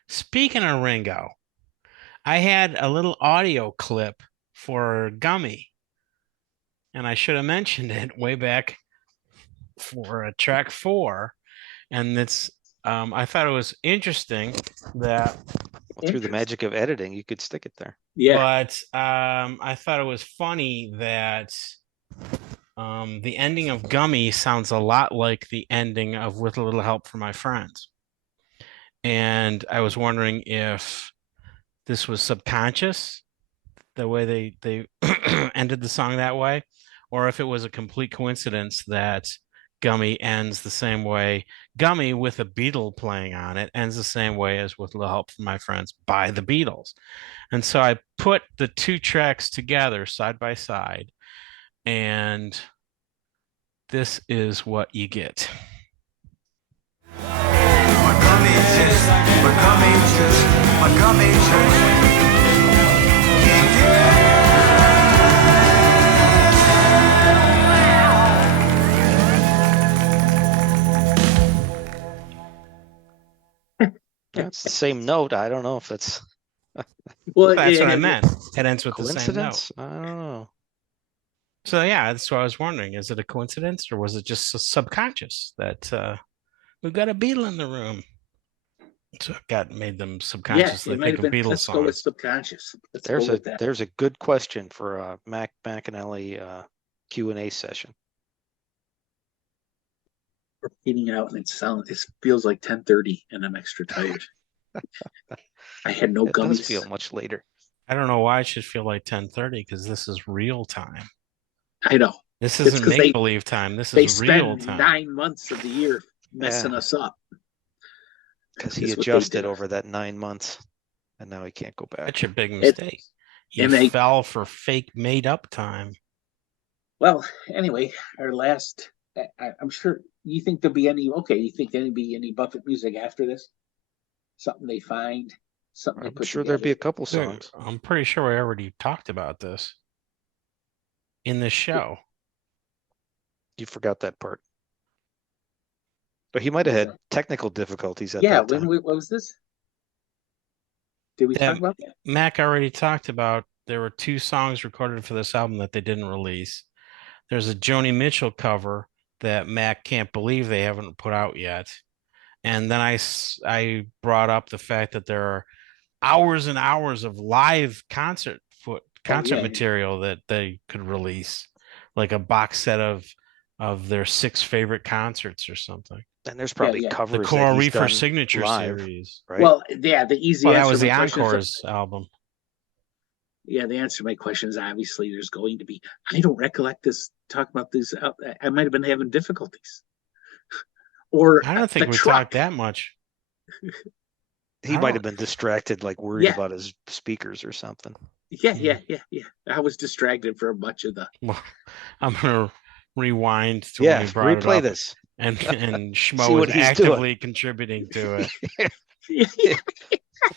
Speaking of Ringo, I had a little audio clip for Gummie, and I should have mentioned it way back for track 4. And it's, I thought it was interesting that through the magic of editing, you could stick it there. Yeah. But I thought it was funny that the ending of Gummie sounds a lot like the ending of With a Little Help from My Friends. And I was wondering if this was subconscious, the way they ended the song that way, or if it was a complete coincidence that Gummie ends the same way. Gummie with a Beatle playing on it ends the same way as With a Little Help from My Friends by the Beatles. And so I put the two tracks together side by side, and this is what you get. That's the same note. I don't know if it's Well, That's what I meant. It ends with the same note. coincidence. I don't know. So yeah, that's what I was wondering. Is it a coincidence, or was it just subconscious that we've got a Beatle in the room? So it made them subconsciously think of Beatles Let's go with songs. subconscious. There's a good question for a Mac McAnally Q&A session. We're eating out and it feels like 10:30 and I'm extra tired. I had no gummies. It does feel much later. I don't know why it should feel like 10:30, because this is real time. I know. This isn't make-believe time. This is real time. 9 months of the year messing us up. Because he adjusted over that 9 months, and now he can't go back. That's your big mistake. You fell for fake made-up time. Well, anyway, our last. I'm sure you think there'll be any. Okay, you think there'll be any Buffett music after this? Something they find. Something. I'm sure there'll be a couple songs. I'm pretty sure we already talked about this in this show. You forgot that part. But he might have had technical difficulties at that time. What was this? Did we talk about that? Mac already talked about there were 2 songs recorded for this album that they didn't release. There's a Joni Mitchell cover that Mac can't believe they haven't put out yet. And then I brought up the fact that there are hours and hours of live concert material that they could release, like a box set of their 6 favorite concerts or something. And there's probably covers. The Coral Reefer Signature live, series, right? Well, yeah, the easy answer. That was the Encores album. Yeah, the answer to my question is obviously there's going to be. I don't recollect this. Talk about these. I might have been having difficulties. Or I don't think we talked that much. He might have been distracted, like worried about his speakers or something. Yeah. I was distracted for much of the. Well, I'm gonna rewind to when we brought replay it up, this. and Schmoe is actively contributing to it.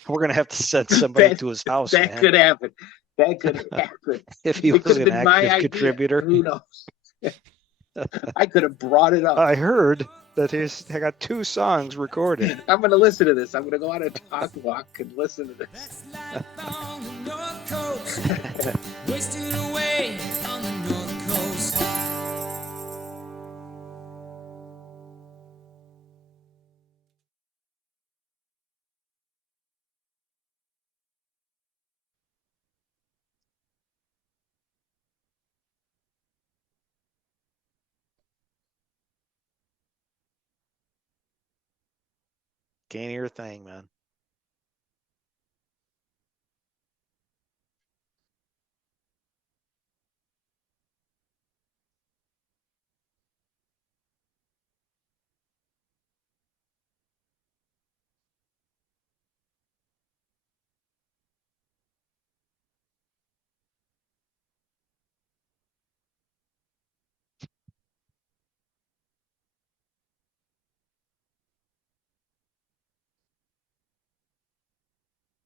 We're gonna have to send somebody to his house. That could happen. That could happen. If he was an active contributor, who knows? I could have brought it up. I heard that I got 2 songs recorded. I'm going to listen to this. I'm going to go on a talk walk and listen to this. Wasted away on the North Coast. Can't hear a thing, man.